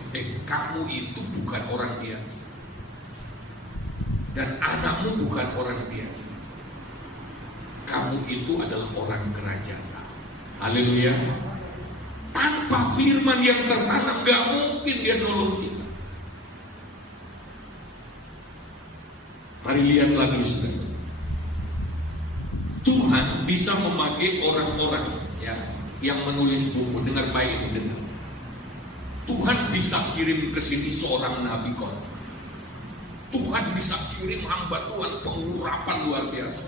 Kamu itu bukan orang biasa. Dan anakmu bukan orang biasa. Kamu itu adalah orang kerajaan. Haleluya. Tanpa firman yang tertanam, gak mungkin dia nolong kita. Mari lihat lagi, saudara. Tuhan bisa memakai orang-orang, ya, yang menulis buku. Dengar baik itu, dengar. Tuhan bisa kirim ke sini seorang nabi khotbah. Tuhan bisa kirim hamba Tuhan pengurapan luar biasa.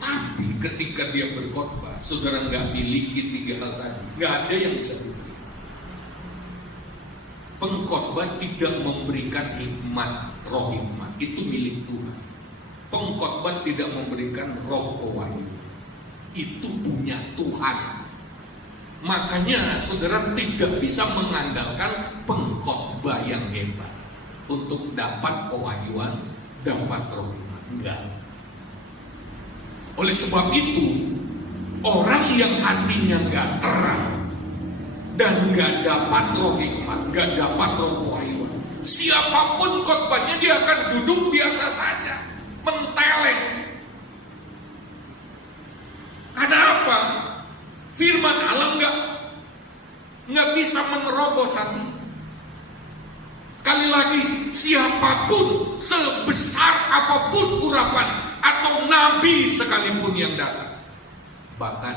Tapi ketika dia berkhotbah, saudara nggak miliki 3 hal tadi, nggak ada yang bisa bukti. Pengkhotbah tidak memberikan hikmat, roh hikmat, itu milik Tuhan. Pengkhotbah tidak memberikan roh pewahyuan, itu punya Tuhan. Makanya saudara tidak bisa mengandalkan pengkhotbah yang hebat untuk dapat pewahyuan, dapat roh hikmat. Enggak. Oleh sebab itu, orang yang hatinya enggak terang dan enggak dapat roh hikmat, enggak dapat roh pewahyuan, siapapun khotbahnya dia akan duduk biasa saja, menteleng. Ada apa? Firman Allah enggak bisa menerobos hati. Sekali lagi, siapapun, sebesar apapun urapan atau nabi sekalipun yang datang, bahkan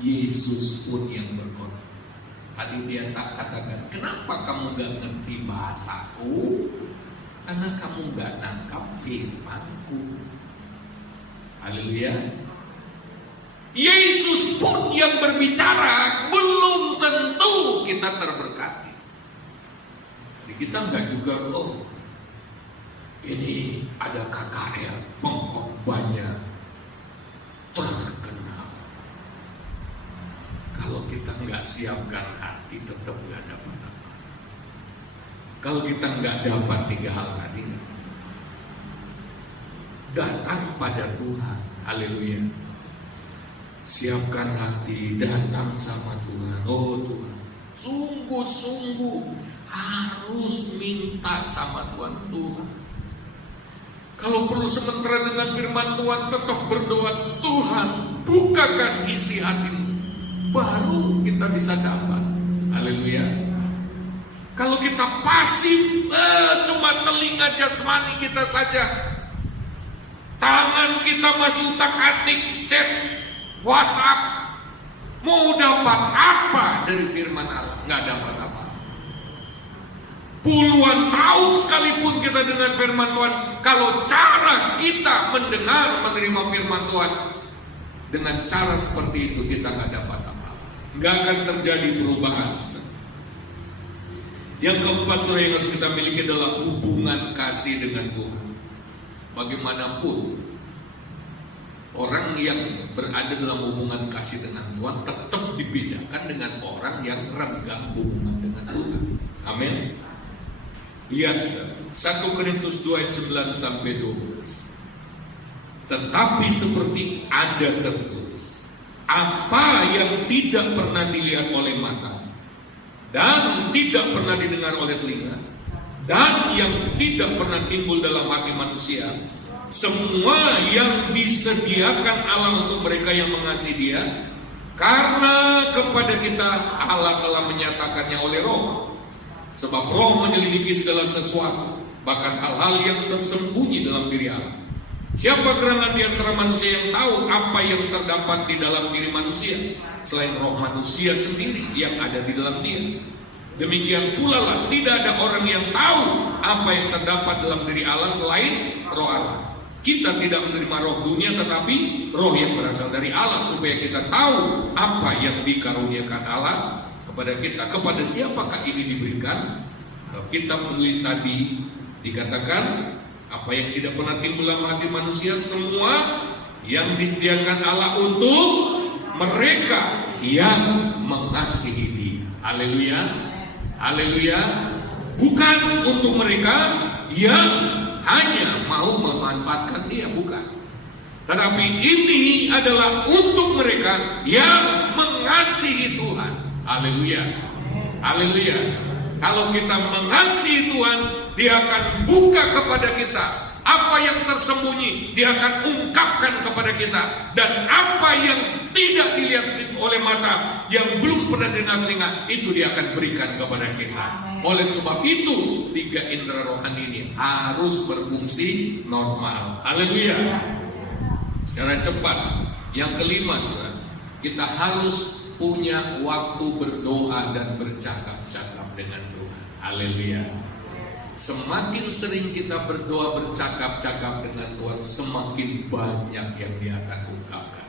Yesus pun yang berkhotbah. Tadi dia tak katakan, kenapa kamu gak ngerti bahasaku? Karena kamu gak nangkap firmanku. Haleluya. Yesus pun yang berbicara, belum tentu kita terberkati. Jadi kita gak juga, ini ada KKR, pengkhotbahnya terkenal. Kalau kita nggak siapkan hati, tetap nggak dapat apa. Kalau kita nggak dapat 3 hal tadi, datang pada Tuhan. Haleluya. Siapkan hati, datang sama Tuhan. Oh Tuhan, sungguh-sungguh harus minta sama Tuhan. Tuhan, kalau perlu sementara dengan firman Tuhan, tetap berdoa, Tuhan bukakan isi hatimu, baru kita bisa dapat. Haleluya. Kalau kita pasif, cuma telinga jasmani kita saja, tangan kita masih utak-atik chat WhatsApp, mau dapat apa dari firman Allah? Nggak dapat apa. Puluhan tahun sekalipun kita dengar firman Tuhan, kalau cara kita mendengar, menerima firman Tuhan dengan cara seperti itu, kita nggak dapat apa. Nggak akan terjadi perubahan. Yang keempat, saudara, yang harus kita miliki adalah hubungan kasih dengan Tuhan. Bagaimanapun orang yang berada dalam hubungan kasih dengan Tuhan tetap dibedakan dengan orang yang renggang hubungan dengan Tuhan. Amin. Lihat, 1 Korintus 2 ayat 9 sampai 12. Tetapi seperti ada tertulis, apa yang tidak pernah dilihat oleh mata dan tidak pernah didengar oleh telinga dan yang tidak pernah timbul dalam hati manusia, semua yang disediakan Allah untuk mereka yang mengasihi Dia, karena kepada kita Allah telah menyatakannya oleh Roh. Sebab Roh menyelidiki segala sesuatu, bahkan hal-hal yang tersembunyi dalam diri Allah. Siapa gerangan di antara manusia yang tahu apa yang terdapat di dalam diri manusia, selain roh manusia sendiri yang ada di dalam dia? Demikian pula lah, tidak ada orang yang tahu apa yang terdapat dalam diri Allah selain roh Allah. Kita tidak menerima roh dunia, tetapi roh yang berasal dari Allah, supaya kita tahu apa yang dikaruniakan Allah kepada kita. Kepada siapakah ini diberikan? Kitab menulis tadi dikatakan, apa yang tidak pernah timbul dalam hati manusia, semua yang disediakan Allah untuk mereka yang mengasihi Dia. Haleluya, haleluya. Bukan untuk mereka yang hanya mau memanfaatkan Dia, bukan. Tetapi ini adalah untuk mereka yang mengasihi Tuhan. Haleluya, haleluya. Kalau kita mengasihi Tuhan, Dia akan buka kepada kita apa yang tersembunyi, Dia akan ungkapkan kepada kita. Dan apa yang tidak dilihat oleh mata, yang belum pernah dengar telinga, itu Dia akan berikan kepada kita. Oleh sebab itu, 3 indera rohani ini harus berfungsi normal. Haleluya. Secara cepat, yang kelima, saudara, kita harus punya waktu berdoa dan bercakap-cakap dengan Tuhan. Haleluya. Semakin sering kita berdoa, bercakap-cakap dengan Tuhan, semakin banyak yang Dia akan ungkapkan.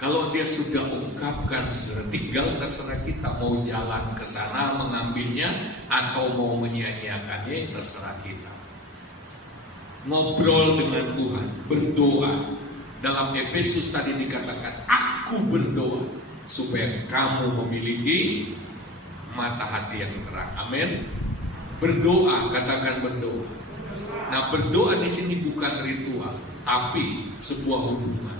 Kalau Dia sudah ungkapkan, tinggal terserah kita mau jalan ke sana mengambilnya atau mau menyia-nyiakannya, terserah kita. Ngobrol dengan Tuhan, berdoa. Dalam Efesus tadi dikatakan, aku berdoa supaya kamu memiliki mata hati yang terang. Amin. Berdoa, katakan berdoa. Nah, berdoa di sini bukan ritual, tapi sebuah hubungan,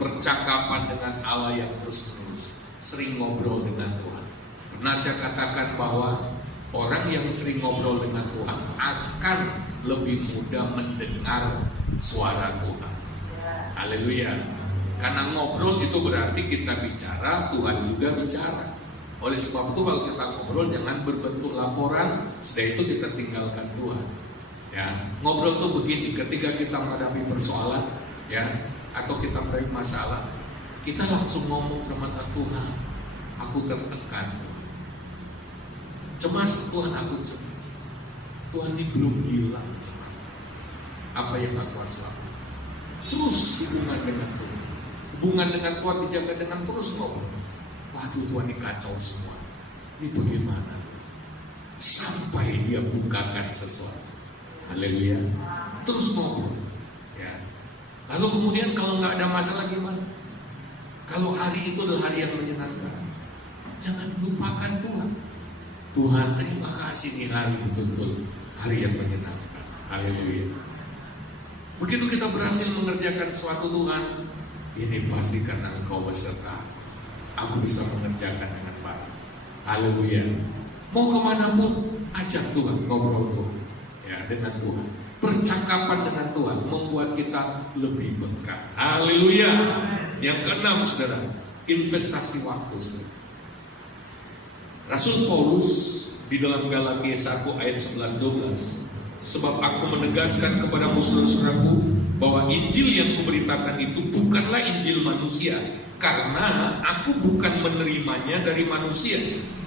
percakapan dengan Allah yang terus-menerus, sering ngobrol dengan Tuhan. Pernah saya katakan bahwa orang yang sering ngobrol dengan Tuhan akan lebih mudah mendengar suara Tuhan. Haleluya. Karena ngobrol itu berarti kita bicara, Tuhan juga bicara. Oleh sebab itu kalau kita ngobrol jangan berbentuk laporan, setelah itu kita tinggalkan Tuhan. Ya, ngobrol itu begini, ketika kita menghadapi persoalan, ya, atau kita menghadapi masalah, kita langsung ngomong sama Tuhan. Aku tertekan, cemas Tuhan, aku cemas. Tuhan ini belum hilang cemas. Apa yang aku harus lakukan? Terus hubungan dengan Tuhan. Hubungan dengan Tuhan dijaga dengan terus ngobrol. Waduh, Tuhan ini kacau semua. Ini bagaimana? Sampai Dia bukakan sesuatu. Haleluya. Terus ngobrol. Ya. Lalu kemudian kalau nggak ada masalah gimana? Kalau hari itu adalah hari yang menyenangkan, jangan lupakan Tuhan. Tuhan, terima kasih nih hari betul-betul hari yang menyenangkan. Haleluya. Begitu kita berhasil mengerjakan sesuatu Tuhan, ini pasti karena Engkau beserta. Aku bisa mengerjakan dengan baik. Haleluya. Mau kemanapun, ajak Tuhan, ngobrol Tuhan, ya, dengan Tuhan. Percakapan dengan Tuhan membuat kita lebih berkah. Haleluya. Yang keenam, saudara, investasi waktu, saudara. Rasul Paulus di dalam Galatia 1 ayat 11-12, sebab aku menegaskan kepadamu saudara-saudaraku bahwa Injil yang kuberitakan itu bukanlah Injil manusia, karena aku bukan menerimanya dari manusia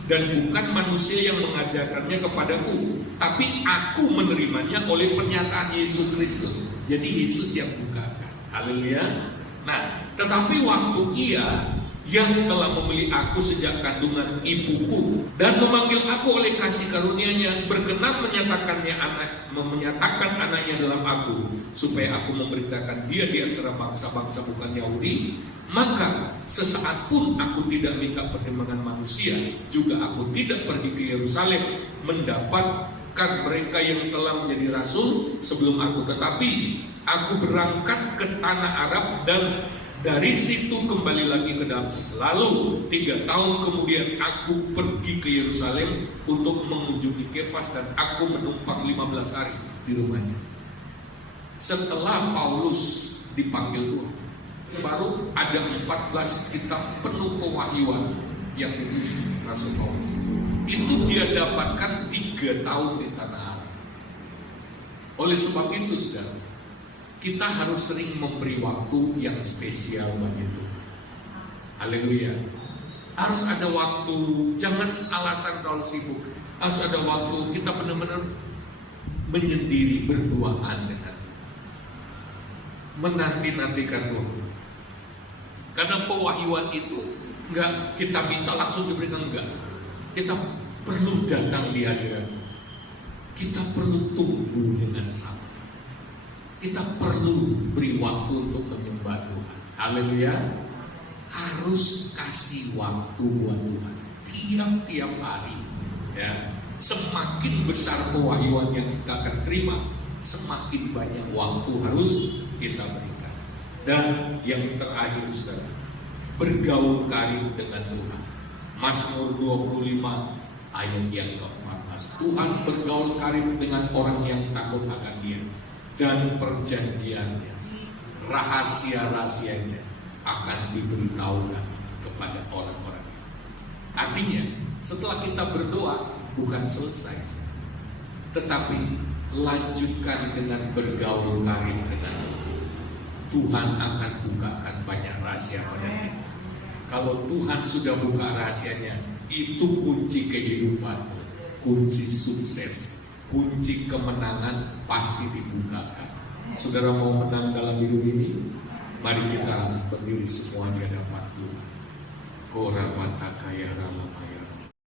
dan bukan manusia yang mengajarkannya kepadaku, tapi aku menerimanya oleh pernyataan Yesus Kristus. Jadi Yesus yang bukakan. Haleluya. Nah, tetapi waktu Ia yang telah memilih aku sejak kandungan ibuku dan memanggil aku oleh kasih karunia-Nya, berkenan menyatakan anaknya dalam aku, supaya aku memberitakan dia di antara bangsa-bangsa bukan Yahudi, maka sesaat pun aku tidak minta pertimbangan manusia, juga aku tidak pergi ke Yerusalem mendapatkan mereka yang telah menjadi rasul sebelum aku, tetapi aku berangkat ke tanah Arab dan dari situ kembali lagi ke Damaskus. Lalu 3 tahun kemudian aku pergi ke Yerusalem untuk mengunjungi Kefas, dan aku menumpang 15 hari di rumahnya. Setelah Paulus dipanggil Tuhan, baru ada 14 kitab penuh pewahyuan yang ditulis Rasul Paulus. Itu dia dapatkan 3 tahun di tanah Arab. Oleh sebab itu, saudara, kita harus sering memberi waktu yang spesial bagi Tuhan. Haleluya. Harus ada waktu, jangan alasan kalau sibuk. Harus ada waktu kita benar-benar menyendiri, berduaan dengan menanti-nantikan Tuhan. Karena pewahyuan itu enggak kita minta langsung diberikan, enggak. Kita perlu datang di hadirat. Kita perlu tunggu dengan sabar. Kita perlu beri waktu untuk menyembah Tuhan. Haleluya. Harus kasih waktu buat Tuhan tiap-tiap hari, ya. Semakin besar pewahyuan yang kita akan terima, semakin banyak waktu harus kita berikan. Dan yang terakhir, saudara, bergaul karib dengan Tuhan. Mazmur 25 ayat yang ke-14. Tuhan bergaul karib dengan orang yang takut akan Dia, dan perjanjiannya, rahasia-rahasianya akan diberitahukan kepada orang-orang. Artinya, setelah kita berdoa, bukan selesai, tetapi lanjutkan dengan bergaul karib dengan Tuhan. Akan bukakan banyak rahasia pada kita. Kalau Tuhan sudah buka rahasianya, itu kunci kehidupan, kunci sukses, kunci kemenangan pasti dibukakan. Saudara mau menang dalam hidup ini? Mari kita berdiri semua di hadapan Tuhan. Korabata kaya rama kaya.